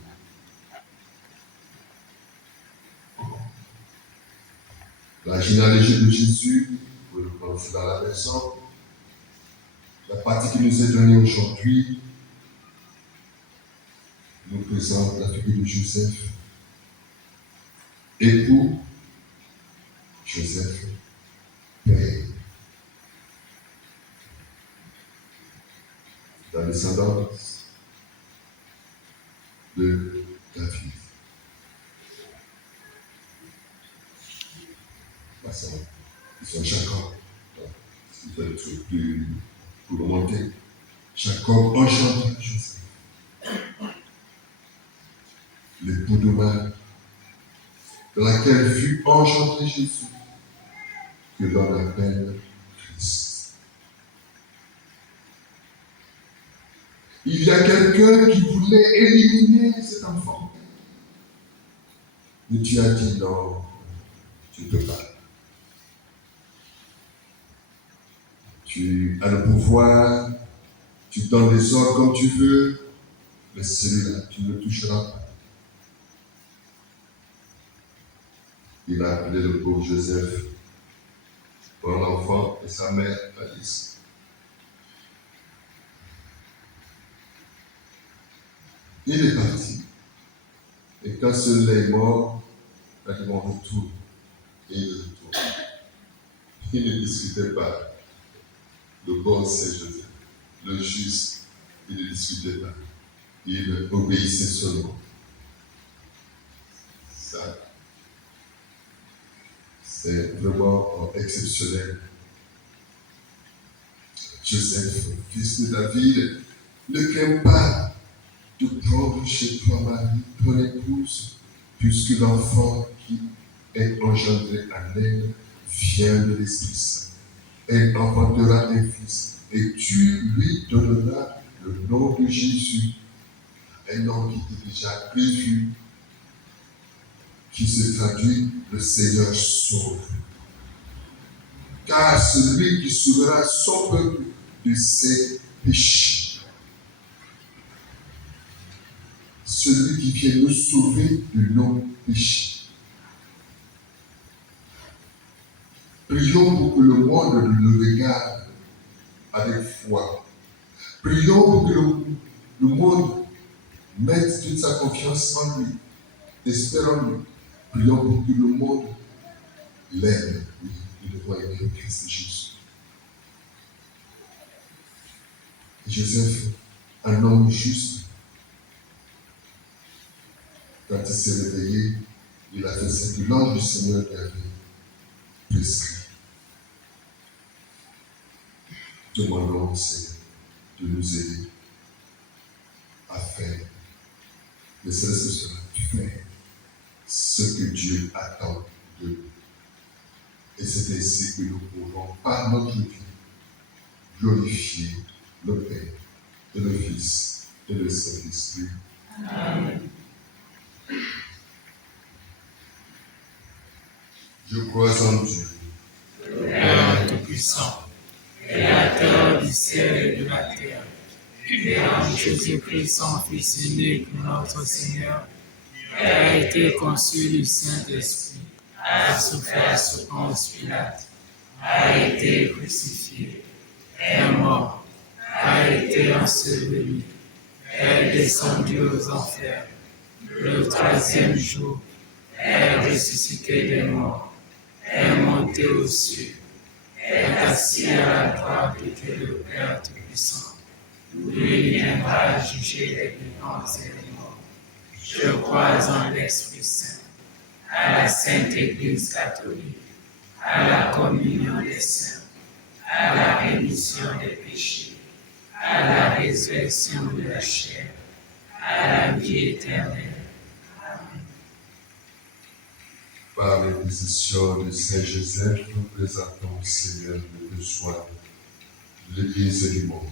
La généalogie de Jésus, vous le connaissez dans la version, la partie qui nous est donnée aujourd'hui nous présente la figure de Joseph, époux, Joseph, père, la descendance de David. Ils sont Jacob. Si vous êtes plus pour remonter, Jacob engendra Joseph, l'époux de Marie, dans laquelle fut engendré Jésus, que l'on appelle Christ. Il y a quelqu'un qui voulait éliminer cet enfant. Mais Dieu a dit non, tu ne peux pas. Tu as le pouvoir, tu donnes les ordres comme tu veux, mais celui-là, tu ne le toucheras pas. Il a appelé le pauvre Joseph pour l'enfant et sa mère Alice. Il est parti. Et quand celui-là est mort, il a dit mon retour. Et il retourne. Il ne discutait pas. Le bon, c'est Joseph. Le juste, il ne discutait pas. Il obéissait seulement. Ça, c'est vraiment exceptionnel. Joseph, fils de David, ne crains pas de prendre chez toi Marie, ton épouse, puisque l'enfant qui est engendré en elle vient de l'Esprit Saint. Elle enfantera un fils, et tu lui donneras le nom de Jésus, un nom qui était déjà prévu, qui se traduit le Seigneur sauve. car celui qui sauvera son peuple de ses péchés, celui qui vient nous sauver de nos péchés. Prions pour que le monde nous regarde avec foi. Prions pour que le monde mette toute sa confiance en lui. Espérons-nous. Prions pour que le monde l'aime. Oui, nous devons aimer le Christ Jésus. Joseph, un homme juste, quand il s'est réveillé, il a fait ce que l'ange du Seigneur lui avait prescrit. Demandons au Seigneur de nous aider à faire, ne serait-ce que cela, faire ce que Dieu attend de nous. Et c'est ainsi que nous pourrons, par notre vie, glorifier le Père et le Fils et le Saint-Esprit. Amen. Je crois en Dieu, le Père Tout-Puissant, Créateur du ciel et de la terre, et en Jésus-Christ, son Fils unique, notre Seigneur, qui a été conçu du Saint-Esprit, a souffert sous Ponce Pilate, a été crucifié, est mort, a été enseveli, est descendu aux enfers, le troisième jour, est ressuscité des morts, est monté aux cieux, est assis à la droite de Dieu le Père Tout-Puissant. Lui viendra juger les vivants et les morts. Je crois en l'Esprit Saint, à la Sainte Église catholique, à la communion des saints, à la rémission des péchés, à la résurrection de la chair, à la vie éternelle. par l'intercession de Saint Joseph, nous présentons au Seigneur le besoin de l'Église du monde.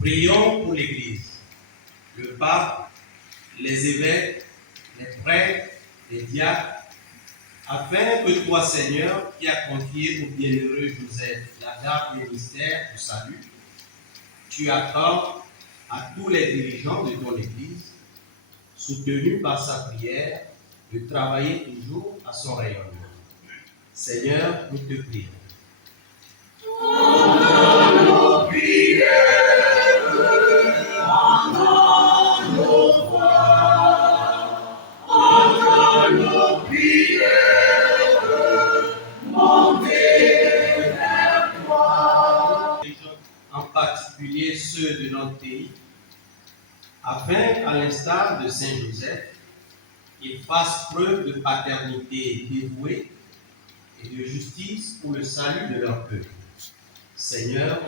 Prions pour l'Église, le pape, les évêques, les prêtres, les diacres, afin que toi, Seigneur, qui as confié au bienheureux Joseph la garde des mystères du salut, tu accordes à tous les dirigeants de ton Église, soutenus par sa prière, de travailler toujours à son rayonnement. Seigneur, nous te prions. En particulier ceux de notre pays, afin qu'à l'instar de Saint Joseph, ils fassent preuve de paternité dévouée et de justice pour le salut de leur peuple. Seigneur,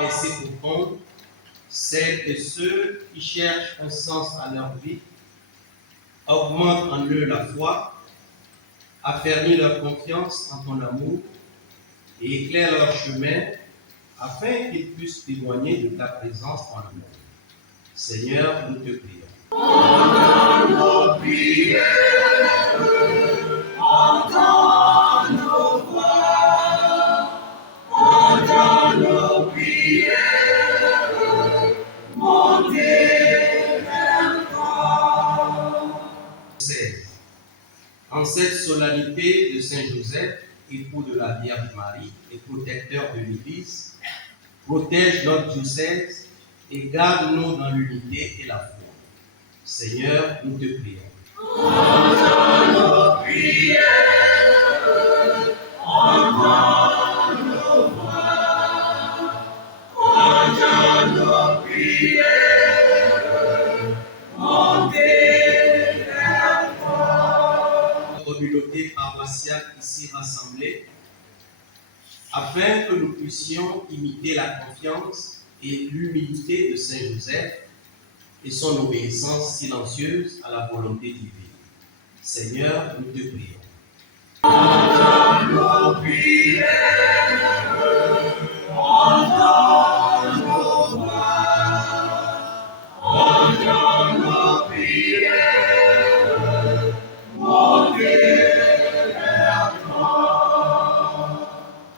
laissez pour compte celles et ceux qui cherchent un sens à leur vie, augmente en eux la foi, affermis leur confiance en ton amour et éclaire leur chemin afin qu'ils puissent témoigner de ta présence dans le monde. Seigneur, nous te prions. En cette solennité de Saint Joseph, époux de la Vierge Marie et protecteur de l'Église, protège notre diocèse et garde-nous dans l'unité et la foi. Seigneur, nous te prions. Communauté paroissiale ici rassemblée, afin que nous puissions imiter la confiance et l'humilité de Saint Joseph et son obéissance silencieuse à la volonté divine. Seigneur, nous te prions.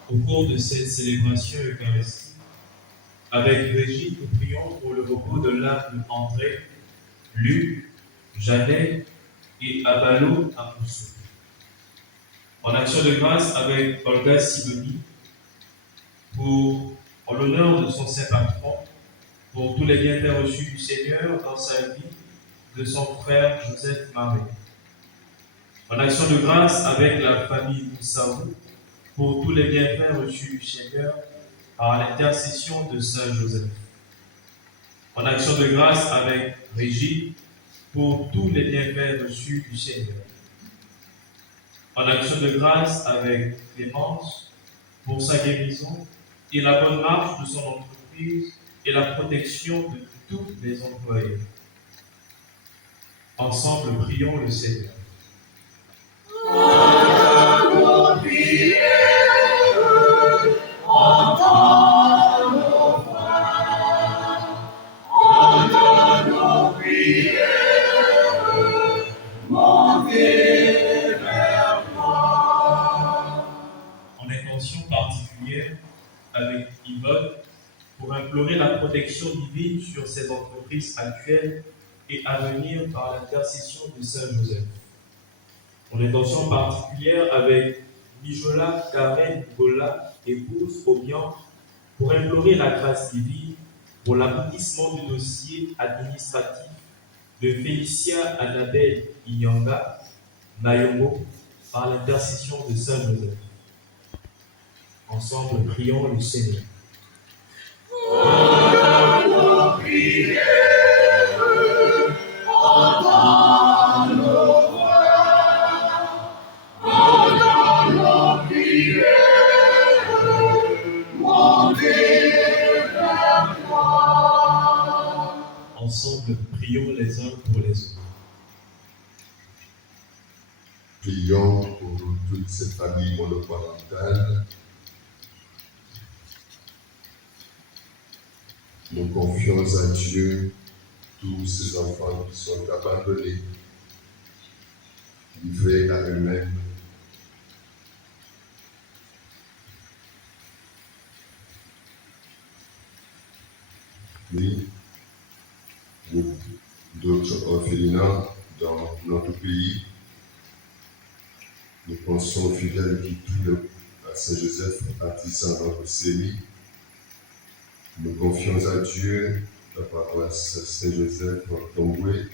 Au cours de cette célébration eucharistique, avec Brigitte, nous prions pour le repos de l'âme André, Luc, Jeannette et Abalo Apoussou. En action de grâce avec Olga Sidoni, en l'honneur de son saint patron, pour tous les bienfaits reçus du Seigneur dans sa vie, de son frère Joseph Marie. En action de grâce avec la famille Moussaou, pour tous les bienfaits reçus du Seigneur par l'intercession de Saint Joseph. En action de grâce avec Brigitte, pour tous les bienfaits reçus du Seigneur. En action de grâce avec Clémence, pour sa guérison et la bonne marche de son entreprise et la protection de tous les employés. Ensemble, prions le Seigneur. En intention particulière avec Yvonne, pour implorer la protection divine sur ses entreprises actuelles et à venir par l'intercession de Saint Joseph. En intention particulière avec Mijola Karen Gola, épouse Obian, pour implorer la grâce divine pour l'aboutissement du dossier administratif de Félicia Annabelle Inyanga Nayomo par l'intercession de Saint Joseph. Ensemble, prions le Seigneur. Ensemble, prions les uns pour les autres. Prions pour toute cette famille monoparentale. Nous confions à Dieu tous ces enfants qui sont abandonnés, livrés à eux-mêmes. Oui, d'autres orphelinats dans notre pays. Nous pensons aux fidèles qui prient à Saint-Joseph, artisan de notre série. Nous confions à Dieu la paroisse Saint-Joseph Tomboué.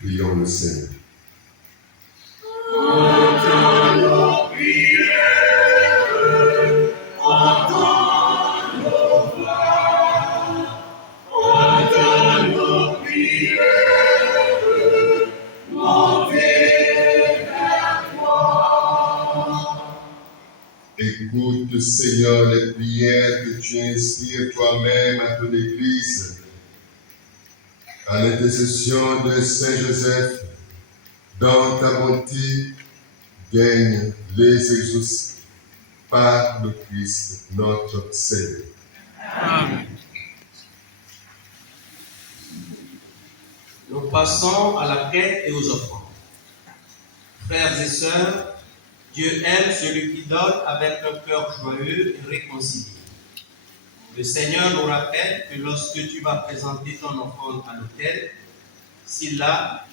Prions le Seigneur. Écoute, Seigneur, les prières que tu inspires toi-même à ton Église, à l'intercession de Saint Joseph, dans ta bonté, gagne les exaucer par le Christ, notre Seigneur. Amen. Nous passons à la quête et aux offrandes. Frères et sœurs, Dieu aime celui qui donne avec un cœur joyeux et réconcilié. Le Seigneur nous rappelle que lorsque tu vas présenter ton offrande à l'autel, si là,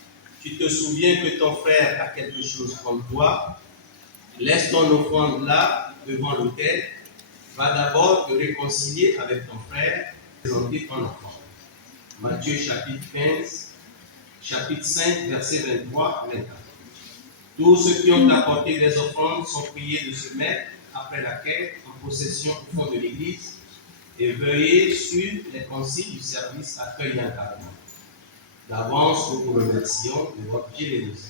tu te souviens que ton frère a quelque chose contre toi, laisse ton offrande là, devant l'autel, va d'abord te réconcilier avec ton frère, présenter ton enfant. Matthieu chapitre 15, chapitre 5, verset 23 à 24. Tous ceux qui ont apporté des offrandes sont priés de se mettre après la quête en possession au fond de l'église et veuillez suivre les consignes du service accueil et encadrement. D'avance, nous vous remercions de votre générosité.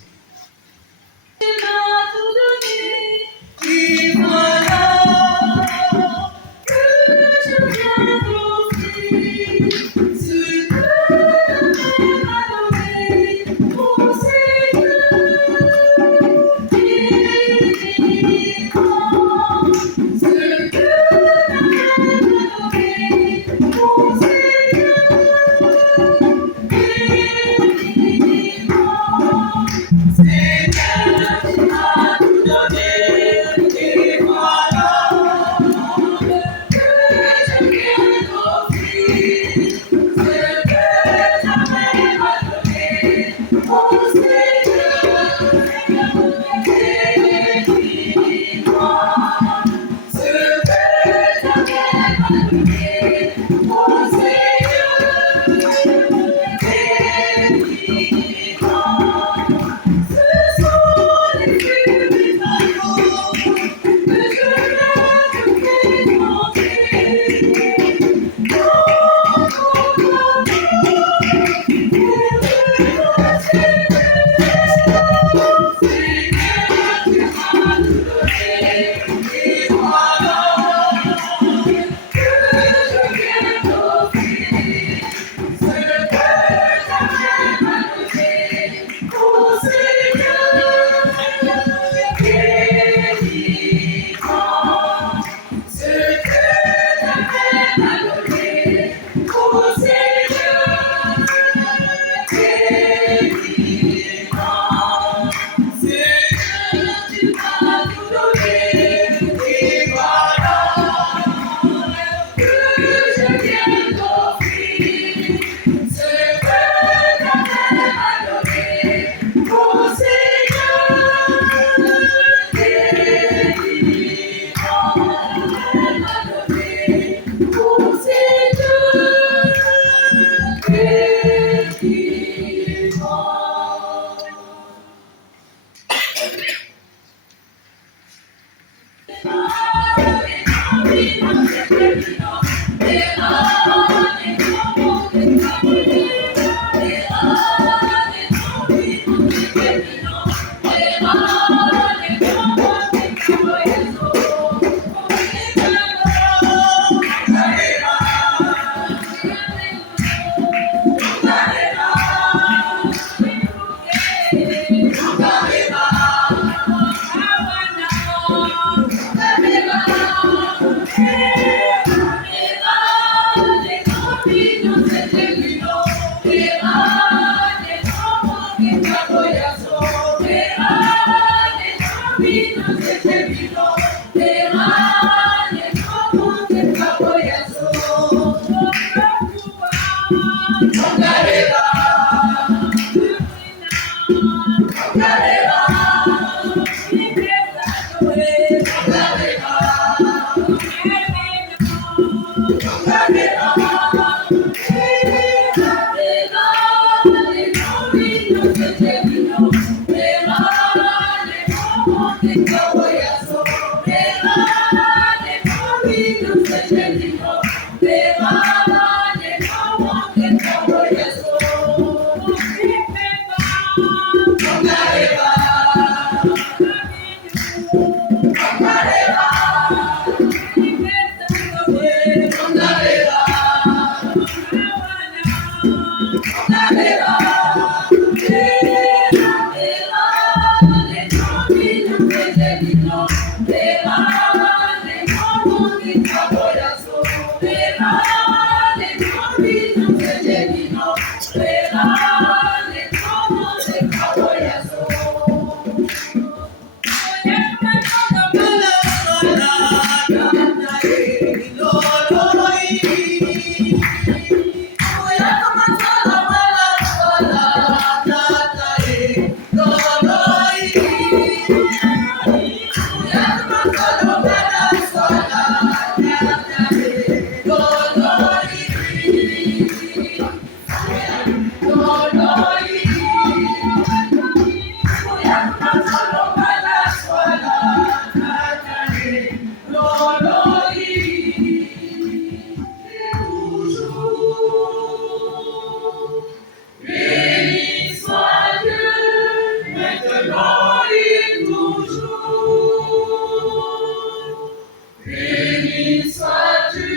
Béni sois-tu,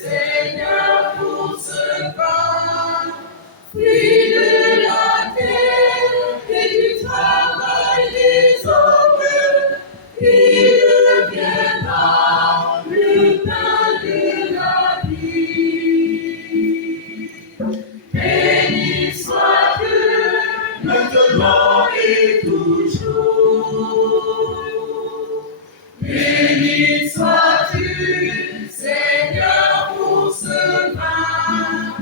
Seigneur, pour ce pain, fruit de la terre et du travail des hommes, qui deviendra le pain de la vie. Béni sois-tu, maintenant et toujours. Béni sois-tu, Seigneur, pour ce pain,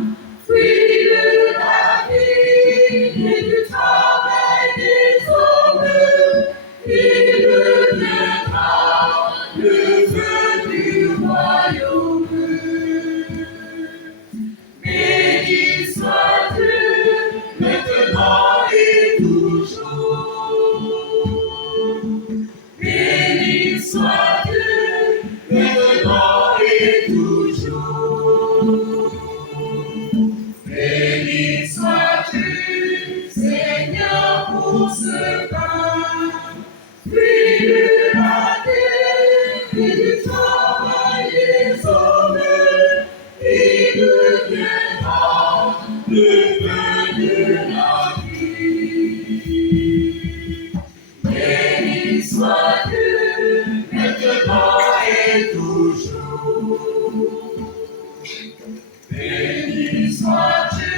fruit de la vie et du travail des hommes, qui deviendra le feu du royaume. Béni sois-tu, maintenant et toujours. Béni sois-tu, maintenant et toujours. Béni sois-tu, Seigneur, pour ce pain, fruit de la terre et du travail des hommes, qui deviendra le pain de la vie. Béni sois-tu, maintenant et toujours. Béni sois-tu,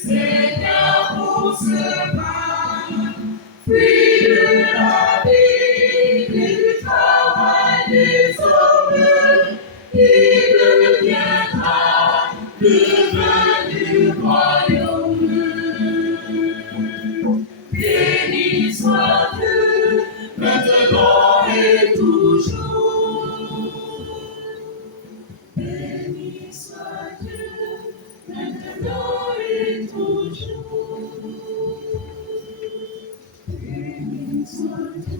Seigneur, pour ce pain, fruit de la vie et du travail des hommes, qui deviendra le pain du royaume. Béni sois-tu, maintenant et toujours. Béni sois-tu, maintenant et toujours. Béni sois-tu.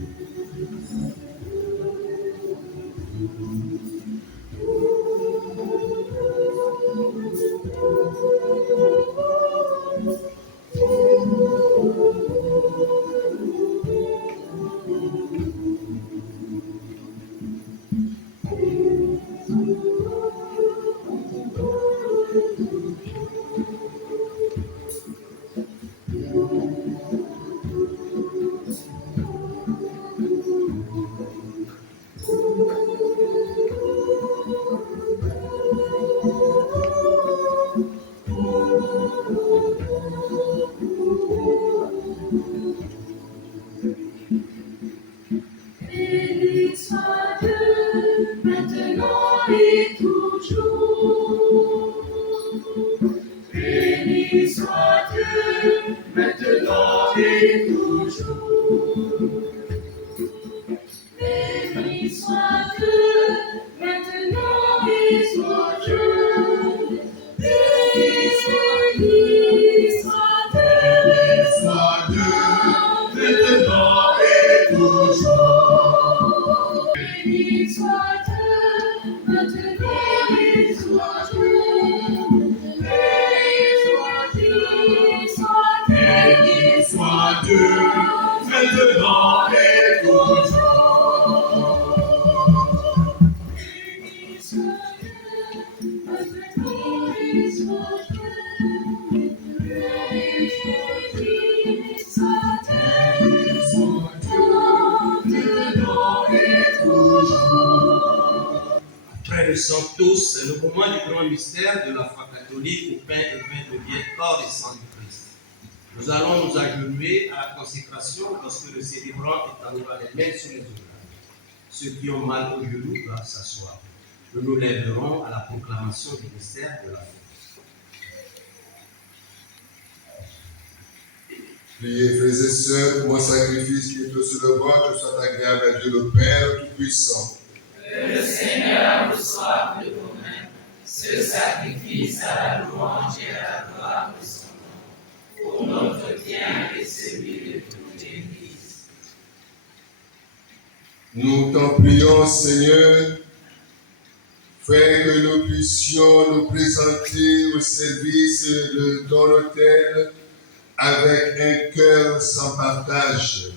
Béni sois-tu, maintenant et toujours. Béni sois-tu, maintenant et toujours. Béni sois-tu, maintenant et toujours. Béni sois-tu, maintenant et toujours. Béni sois-tu, maintenant et toujours. Béni sois-tu, maintenant et toujours. Béni sois-tu, maintenant et toujours. Béni Frères et sœurs tous, le moment du grand mystère de la foi catholique au pain et vin devient corps et sang du Christ. Nous allons nous agenouiller à la consécration lorsque le célébrant étendra les mains sur les ouvrages. Ceux qui ont mal au genou doivent s'asseoir. Nous nous lèverons à la proclamation du mystère de la foi. Priez, frères et sœurs, pour mon sacrifice qui est sur le vôtre, soit agréable à Dieu le Père Tout-Puissant. Que le Seigneur reçoive de vos mains ce sacrifice à la louange et à la gloire de son nom, pour notre bien et celui de toute l'Église. Nous t'en prions, Seigneur, afin que nous puissions nous présenter au service de ton autel avec un cœur sans partage,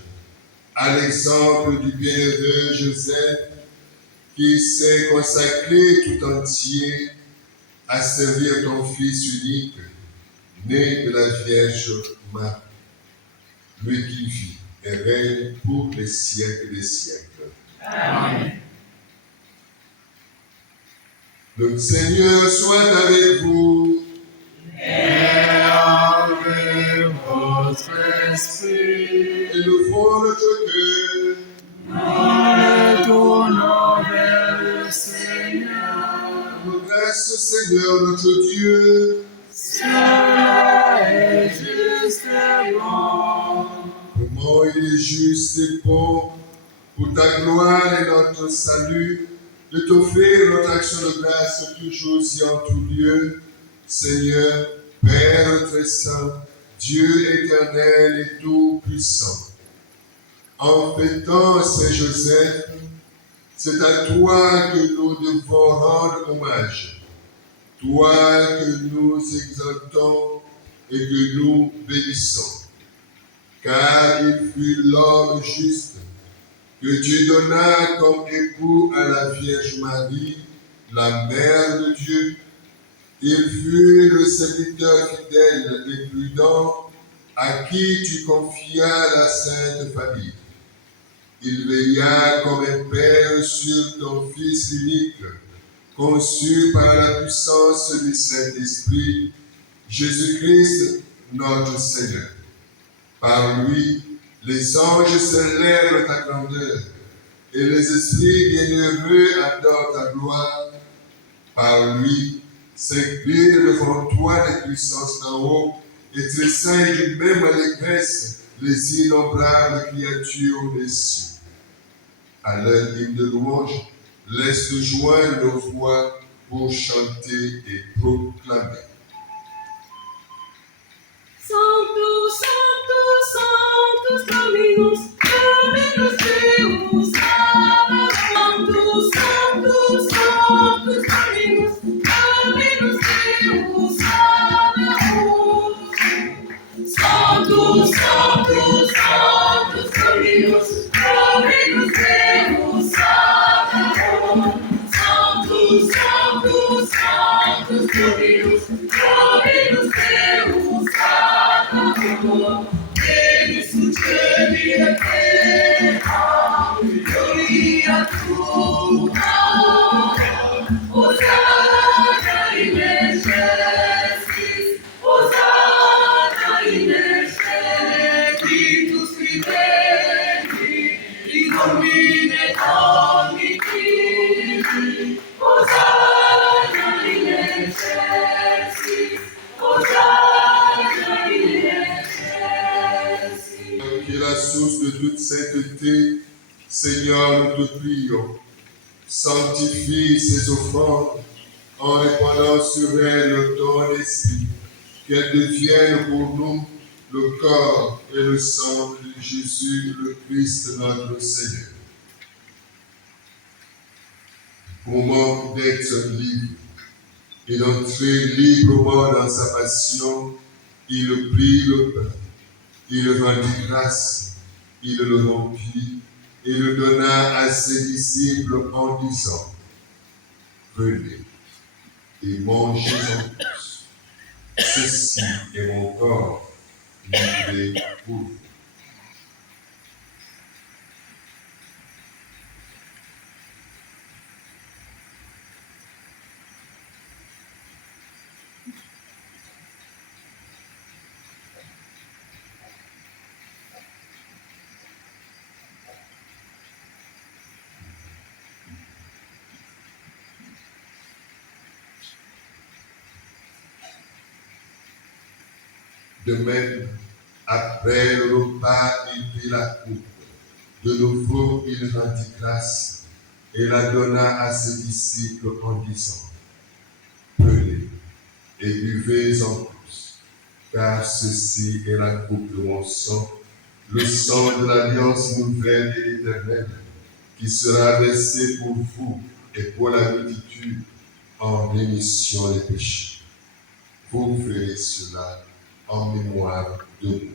à l'exemple du bienheureux Joseph, qui s'est consacré tout entier à servir ton Fils unique, né de la Vierge Marie, lui qui vit et règne pour les siècles des siècles. Amen. Le Seigneur soit avec vous. Et avec votre esprit, Élevons notre cœur. nous tournons vers le Seigneur. Nous grâce, Seigneur notre Dieu. Cela est juste et bon. Comment il est juste et bon, pour ta gloire et notre salut, de t'offrir notre action de grâce toujours et en tout lieu, Seigneur, Père très saint, Dieu éternel et tout-puissant. En fêtant Saint Joseph, c'est à toi que nous devons rendre hommage, toi que nous exaltons et que nous bénissons. Car il fut l'homme juste que Dieu donna comme époux à la Vierge Marie, la Mère de Dieu. Il fut le serviteur fidèle et prudent à qui tu confias la Sainte Famille. Il veilla comme un père sur ton Fils unique, conçu par la puissance du Saint-Esprit, Jésus-Christ, notre Seigneur. Par lui, les anges célèbrent ta grandeur et les esprits bienheureux adorent ta gloire. Par lui, s'inclinent devant toi les puissances d'en haut et tressaillent d'une même allégresse les innombrables créatures des cieux. À leur hymne de louange, laisse-nous joindre nos voix pour chanter et proclamer. Sanctus, Sanctus, Sanctus Dominus, Dominus Deus, Sanctus, Sanctus, Sanctus Dominus, Dominus Deus, Sanctus, Sanctus, Sanctus Dominus, Dominus Deus, Sanctus, Sanctus, Sanctus Dominus, Dominus Deus, Deus Gloria tua, Hosanna in excelsis, Hosanna in excelsis, scribendi, in nomine Domini, Hosanna in excelsis, Hosanna in excelsis. Qui est la source de toute sainteté, Seigneur, nous te prions. Sanctifie ces offrandes en répandant sur elles ton esprit, qu'elles deviennent pour nous le corps et le sang de Jésus, le Christ, notre Seigneur. Moment d'être libre et d'entrer librement dans sa passion, il prit le pain, il rendit grâce, il le rompit et le donna à ses disciples en disant: Prenez et mangez-en tous. Ceci est mon corps livré pour vous. De même, après le repas, il prit la coupe. De nouveau, il rendit grâce et la donna à ses disciples en disant: Prenez et buvez-en tous, car ceci est la coupe de mon sang, le sang de l'alliance nouvelle et éternelle, qui sera versé pour vous et pour la multitude en rémission des péchés. Vous ferez cela en mémoire de nous.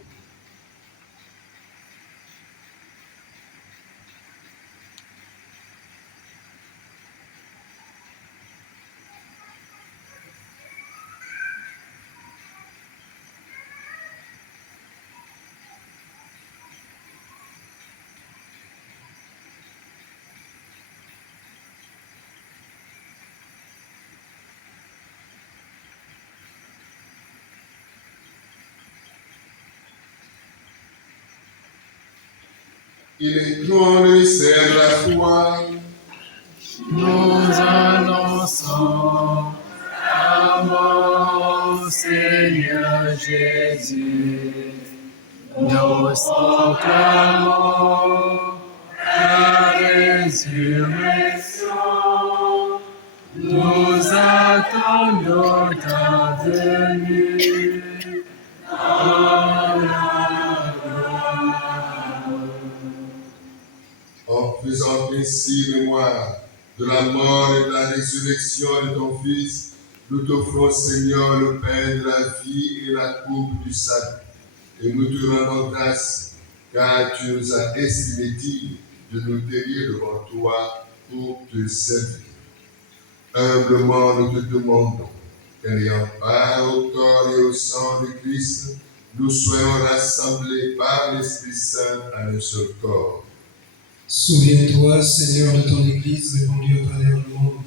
Il est grand le mystère de la foi. Nous annonçons à mon Seigneur Jésus. Nous proclamons ta résurrection. Nous attendons ta venue dans la gloire. En faisant ainsi mémoire de la mort et de la résurrection de ton Fils, nous t'offrons, Seigneur, le pain de la vie et la coupe du salut. Et nous te rendons grâce, car tu nous as estimé dignes de nous tenir devant toi pour te servir. Humblement, nous te demandons qu'ayant part au corps et au sang de Christ, nous soyons rassemblés par l'Esprit Saint à un seul corps. Souviens-toi, Seigneur, de ton Église répandue au travers du monde.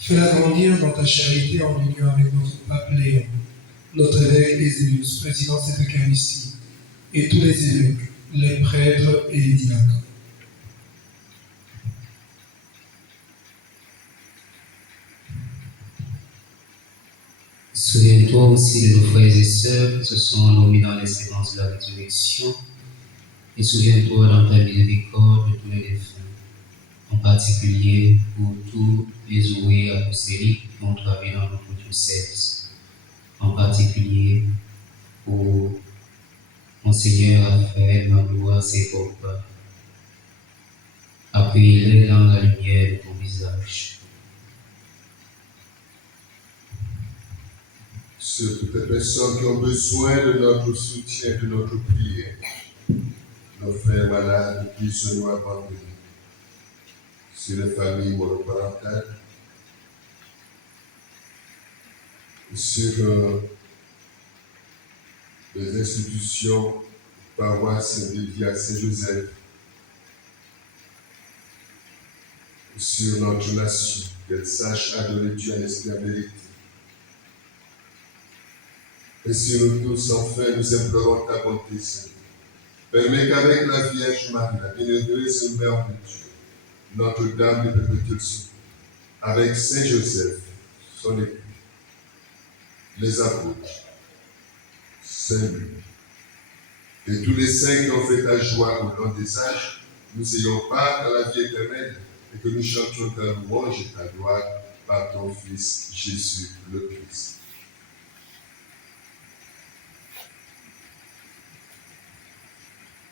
Fais-la grandir dans ta charité en union avec notre pape Léon, notre évêque Ézélius, président de cette Eucharistie, et tous les évêques, les prêtres et les diacres. Souviens-toi aussi de nos frères et sœurs qui se sont endormis dans l'espérance de la résurrection, et souviens-toi dans ta miséricorde de tous les défunts, en particulier pour tous les ouvriers apostoliques qui ont travaillé dans notre diocèse, en particulier pour Monseigneur Raphaël Magloire Sekopa. Accueille-les dans la lumière de ton visage. Sur toutes les personnes qui ont besoin de notre soutien, de notre prière, nos frères malades qui se nous abandonnés, sur les familles monoparentales, sur les institutions paroisses dédiées à Saint-Joseph, sur notre nation, qu'elle sache adorer Dieu en esprit et en vérité. Et sur nous tous, enfin, nous implorons ta bonté, Seigneur. Permets qu'avec la Vierge Marie, la bienheureuse Mère de Dieu, Notre-Dame de perpétuel secours, avec Saint Joseph, son époux, les apôtres, Saint Louis, et tous les saints qui ont fait ta joie au long des âges, nous ayons part à la vie éternelle et que nous chantions ta louange et ta gloire par ton Fils Jésus le Christ.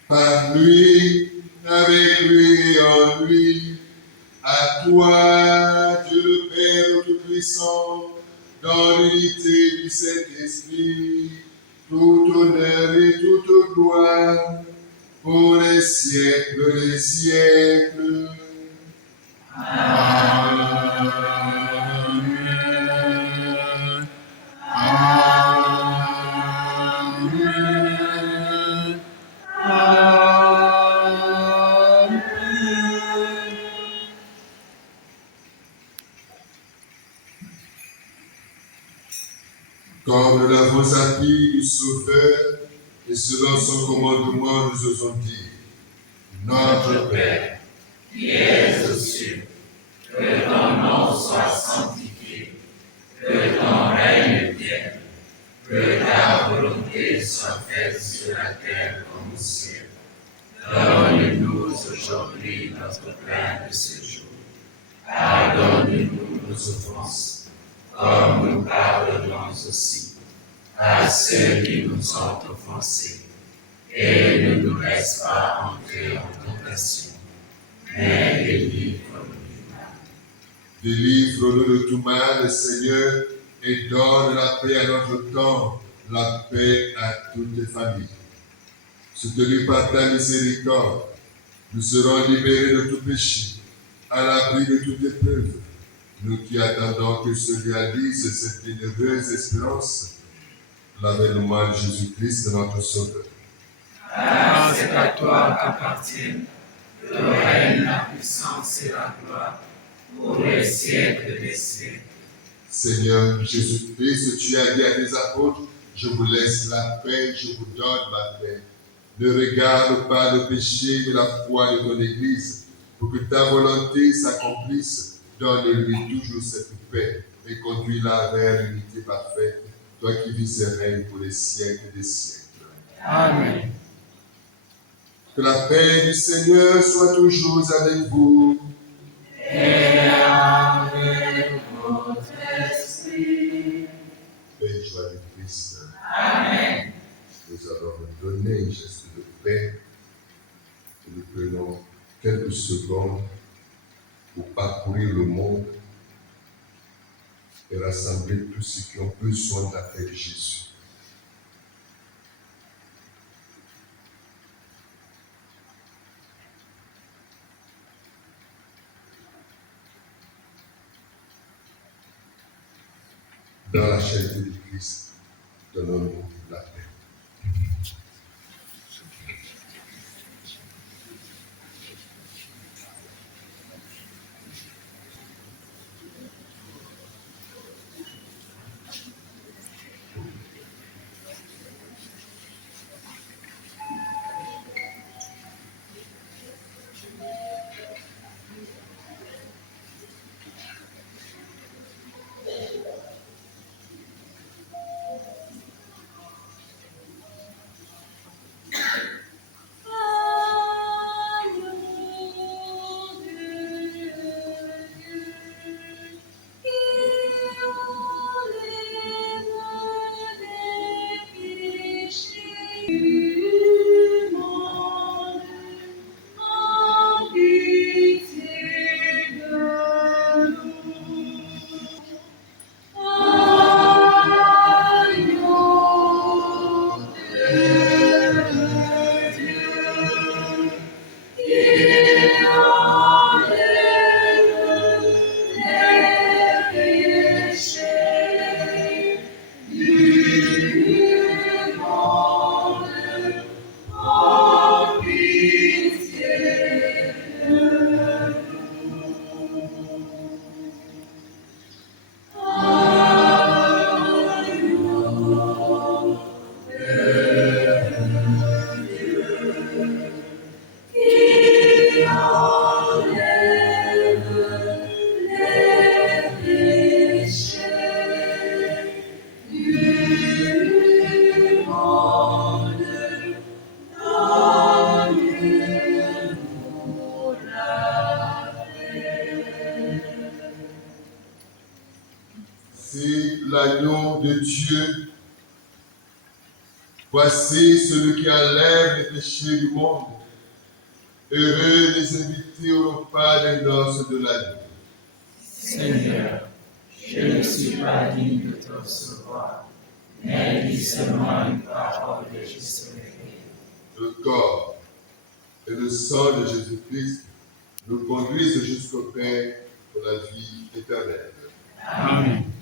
Par lui, avec lui et en lui, à toi, Dieu le Père Tout-Puissant, dans l'unité du Saint-Esprit, tout honneur et toute gloire, pour les siècles des siècles. Amen. Amen. Comme nous l'avons appris du Sauveur, et selon son commandement, nous osons dire, Notre Père, qui es aux cieux, que ton nom soit sanctifié, que ton règne vienne, que ta volonté soit faite sur la terre comme au ciel. Donne-nous aujourd'hui notre pain de ce jour. Pardonne-nous nos offenses, comme nous pardonnons aussi à ceux qui nous ont offensés. Et ne nous laisse pas entrer en tentation, mais délivre-nous du mal. délivre-nous de tout mal, Seigneur, et donne la paix à notre temps, la paix à toutes les familles. Soutenus par ta miséricorde, nous serons libérés de tout péché, à l'abri de toute épreuve. Nous qui attendons que se réalise cette bienheureuse espérance, l'avènement de Jésus-Christ, notre Sauveur. Car c'est à toi qu'appartiennent le règne, la puissance et la gloire pour les siècles des siècles. Seigneur Jésus-Christ, tu as dit à tes apôtres, je vous laisse la paix, je vous donne ma paix. Ne regarde pas le péché mais la foi de ton Église, pour que ta volonté s'accomplisse. Donne-lui toujours cette paix et conduis-la vers l'unité parfaite, toi qui vis et règnes pour les siècles des siècles. Amen. Que la paix du Seigneur soit toujours avec vous. Et avec votre esprit. Paix et joie du Christ. Amen. Nous allons nous donner un geste de paix. Nous prenons quelques secondes pour parcourir le monde et rassembler tous ceux qui ont besoin de la paix de Jésus. Dans la charité du Christ, donnons-nous la paix. L'agneau de Dieu. Voici celui qui enlève les péchés du monde. Heureux les invités au repas des noces de l'agneau. Seigneur, je ne suis pas digne de te recevoir, mais dis seulement une parole et je serai guéri. Le corps et le sang de Jésus-Christ nous conduisent jusqu'au Père pour la vie éternelle. Amen. Amen.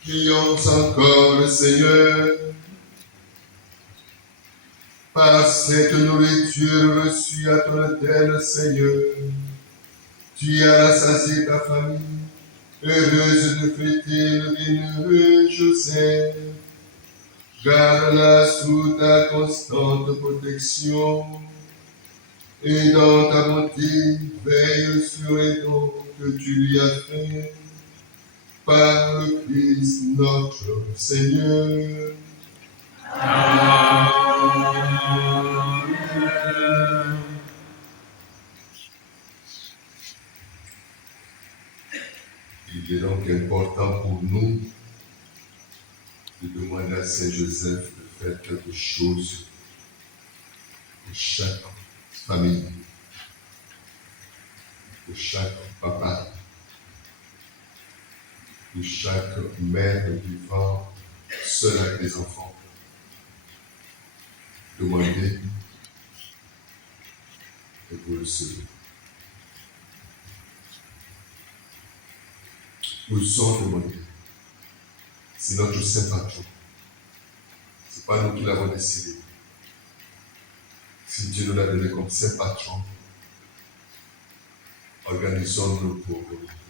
Prions encore le Seigneur. Par cette nourriture reçue à ton autel, Seigneur, tu as rassasié ta famille, heureuse de fêter le bienheureux Joseph. Garde-la sous ta constante protection et dans ta bonté, veille sur les dons que tu lui as faits par le Christ notre Seigneur. Amen. Il est donc important pour nous de demander à Saint Joseph de faire quelque chose pour chaque famille, pour chaque papa, pour chaque mère vivant seule avec les enfants. Demandez et vous recevez. Nous sommes demandés. C'est notre saint patron. Ce n'est pas nous qui l'avons décidé. Si Dieu nous l'a donné comme saint patron, organisons-nous pour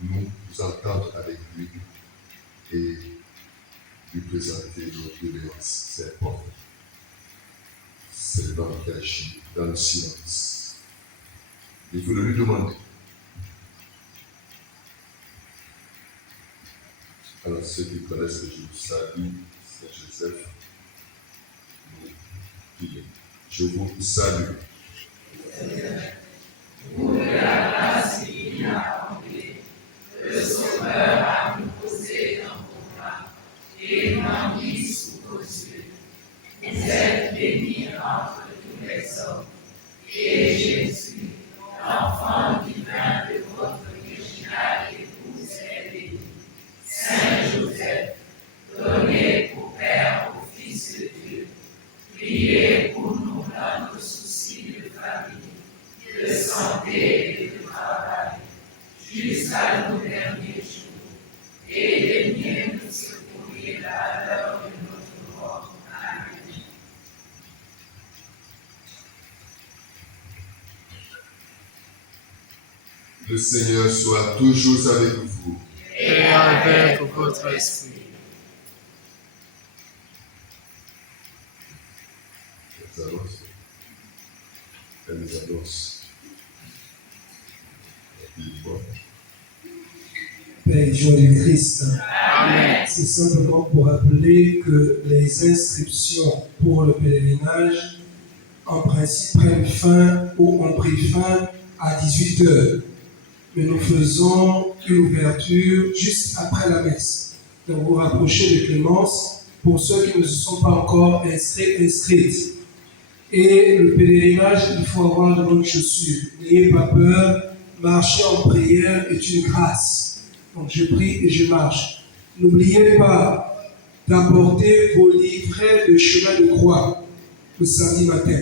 nous entendre avec lui et lui présenter notre doléance. C'est important. C'est l'homme qui agit dans le silence. Il faut le lui demander. Alors ceux qui connaissent que je vous salue, Saint Joseph, nous prions. Je vous salue. Pour la grâce qu'il a rendue, le Sauveur a nous posé dans vos bras et m'a mis sous vos yeux. Vous êtes bénie entre tous les hommes, et Jésus, l'enfant divin de votre originale épouse, est béni. Saint Joseph, donnez pour Père au Fils de Dieu, priez pour nous dans nos soucis de famille, de santé et de travail, jusqu'à nos derniers jours, et daignez nous secourir à l'heure de notre mort. Amen. Le Seigneur soit toujours avec vous. Et avec votre esprit. Elle nous annonce. Père et joie du Christ. Amen. C'est simplement pour rappeler que les inscriptions pour le pèlerinage, en principe, prennent fin ou ont pris fin à 18h. Mais nous faisons une ouverture juste après la messe. Donc vous rapprochez de Clémence pour ceux qui ne se sont pas encore inscrites. Et le pèlerinage, il faut avoir de bonnes chaussures. N'ayez pas peur, marcher en prière est une grâce. Donc je prie et je marche. N'oubliez pas d'apporter vos livrets de chemin de croix le samedi matin.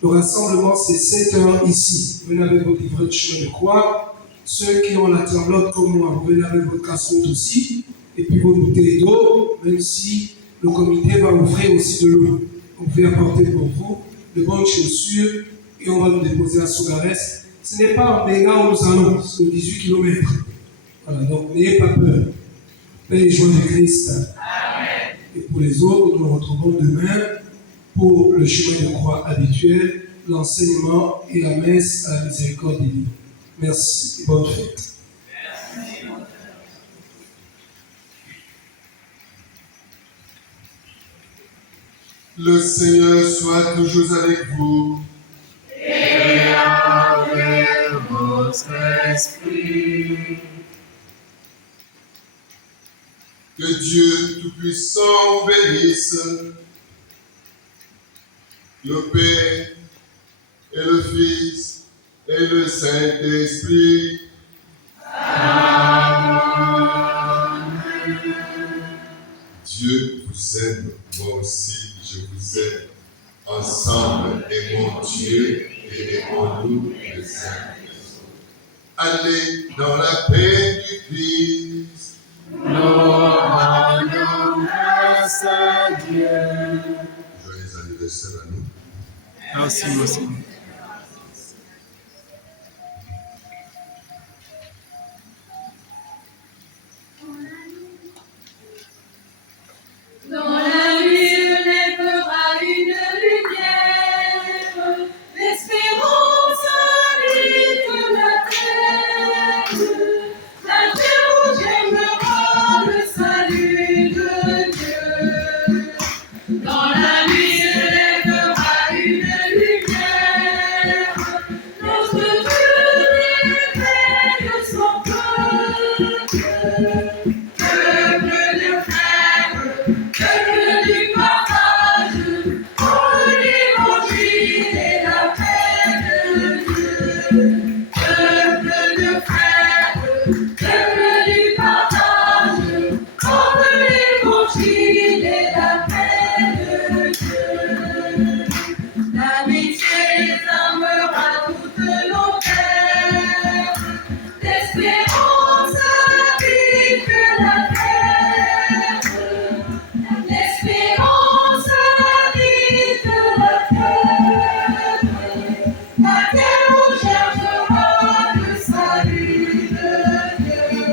Le rassemblement, c'est 7 heures ici. Venez avec votre livret de chemin de croix. Ceux qui ont la tremblote comme moi, vous venez avec votre casserole aussi. Et puis vos bouteilles d'eau, même si le comité va offrir aussi de l'eau. On peut apporter pour vous de bonnes chaussures et on va nous déposer à Sogares. Ce n'est pas en Béga où nous allons, c'est 18 km. Voilà, donc n'ayez pas peur. Paix et joie de Christ. Amen. Et pour les autres, nous nous retrouvons demain pour le chemin de croix habituel, l'enseignement et la messe à la miséricorde divine. Merci et bonne fête. Le Seigneur soit toujours avec vous. Et avec votre esprit. Que Dieu Tout-Puissant bénisse le Père et le Fils et le Saint-Esprit. Amen. Dieu vous aime, moi aussi je vous aime. Ensemble, aimons Dieu et aimons-nous les saints. Allez dans la paix du Christ. Nous rendons grâce à Dieu. Joyeux anniversaire à nous. Merci, merci. Dans la ville naîtra une lumière, l'espérance habite la terre où j'aimera le salut de Dieu. Dans la ville naîtra une lumière, notre Dieu révèle son peuple. Peuple de frères, peuple du partage, pour l'évangile et la paix de Dieu. Peuple de frères, peuple du partage, pour l'évangile et la paix de Dieu. L'amitié les amera toutes nos terres, l'espérance habite la terre. L'espérance habite la terre où cherchera le salut de Dieu.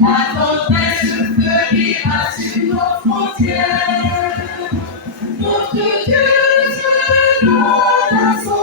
La tempête fleurira sur nos frontières, notre Dieu se donne à son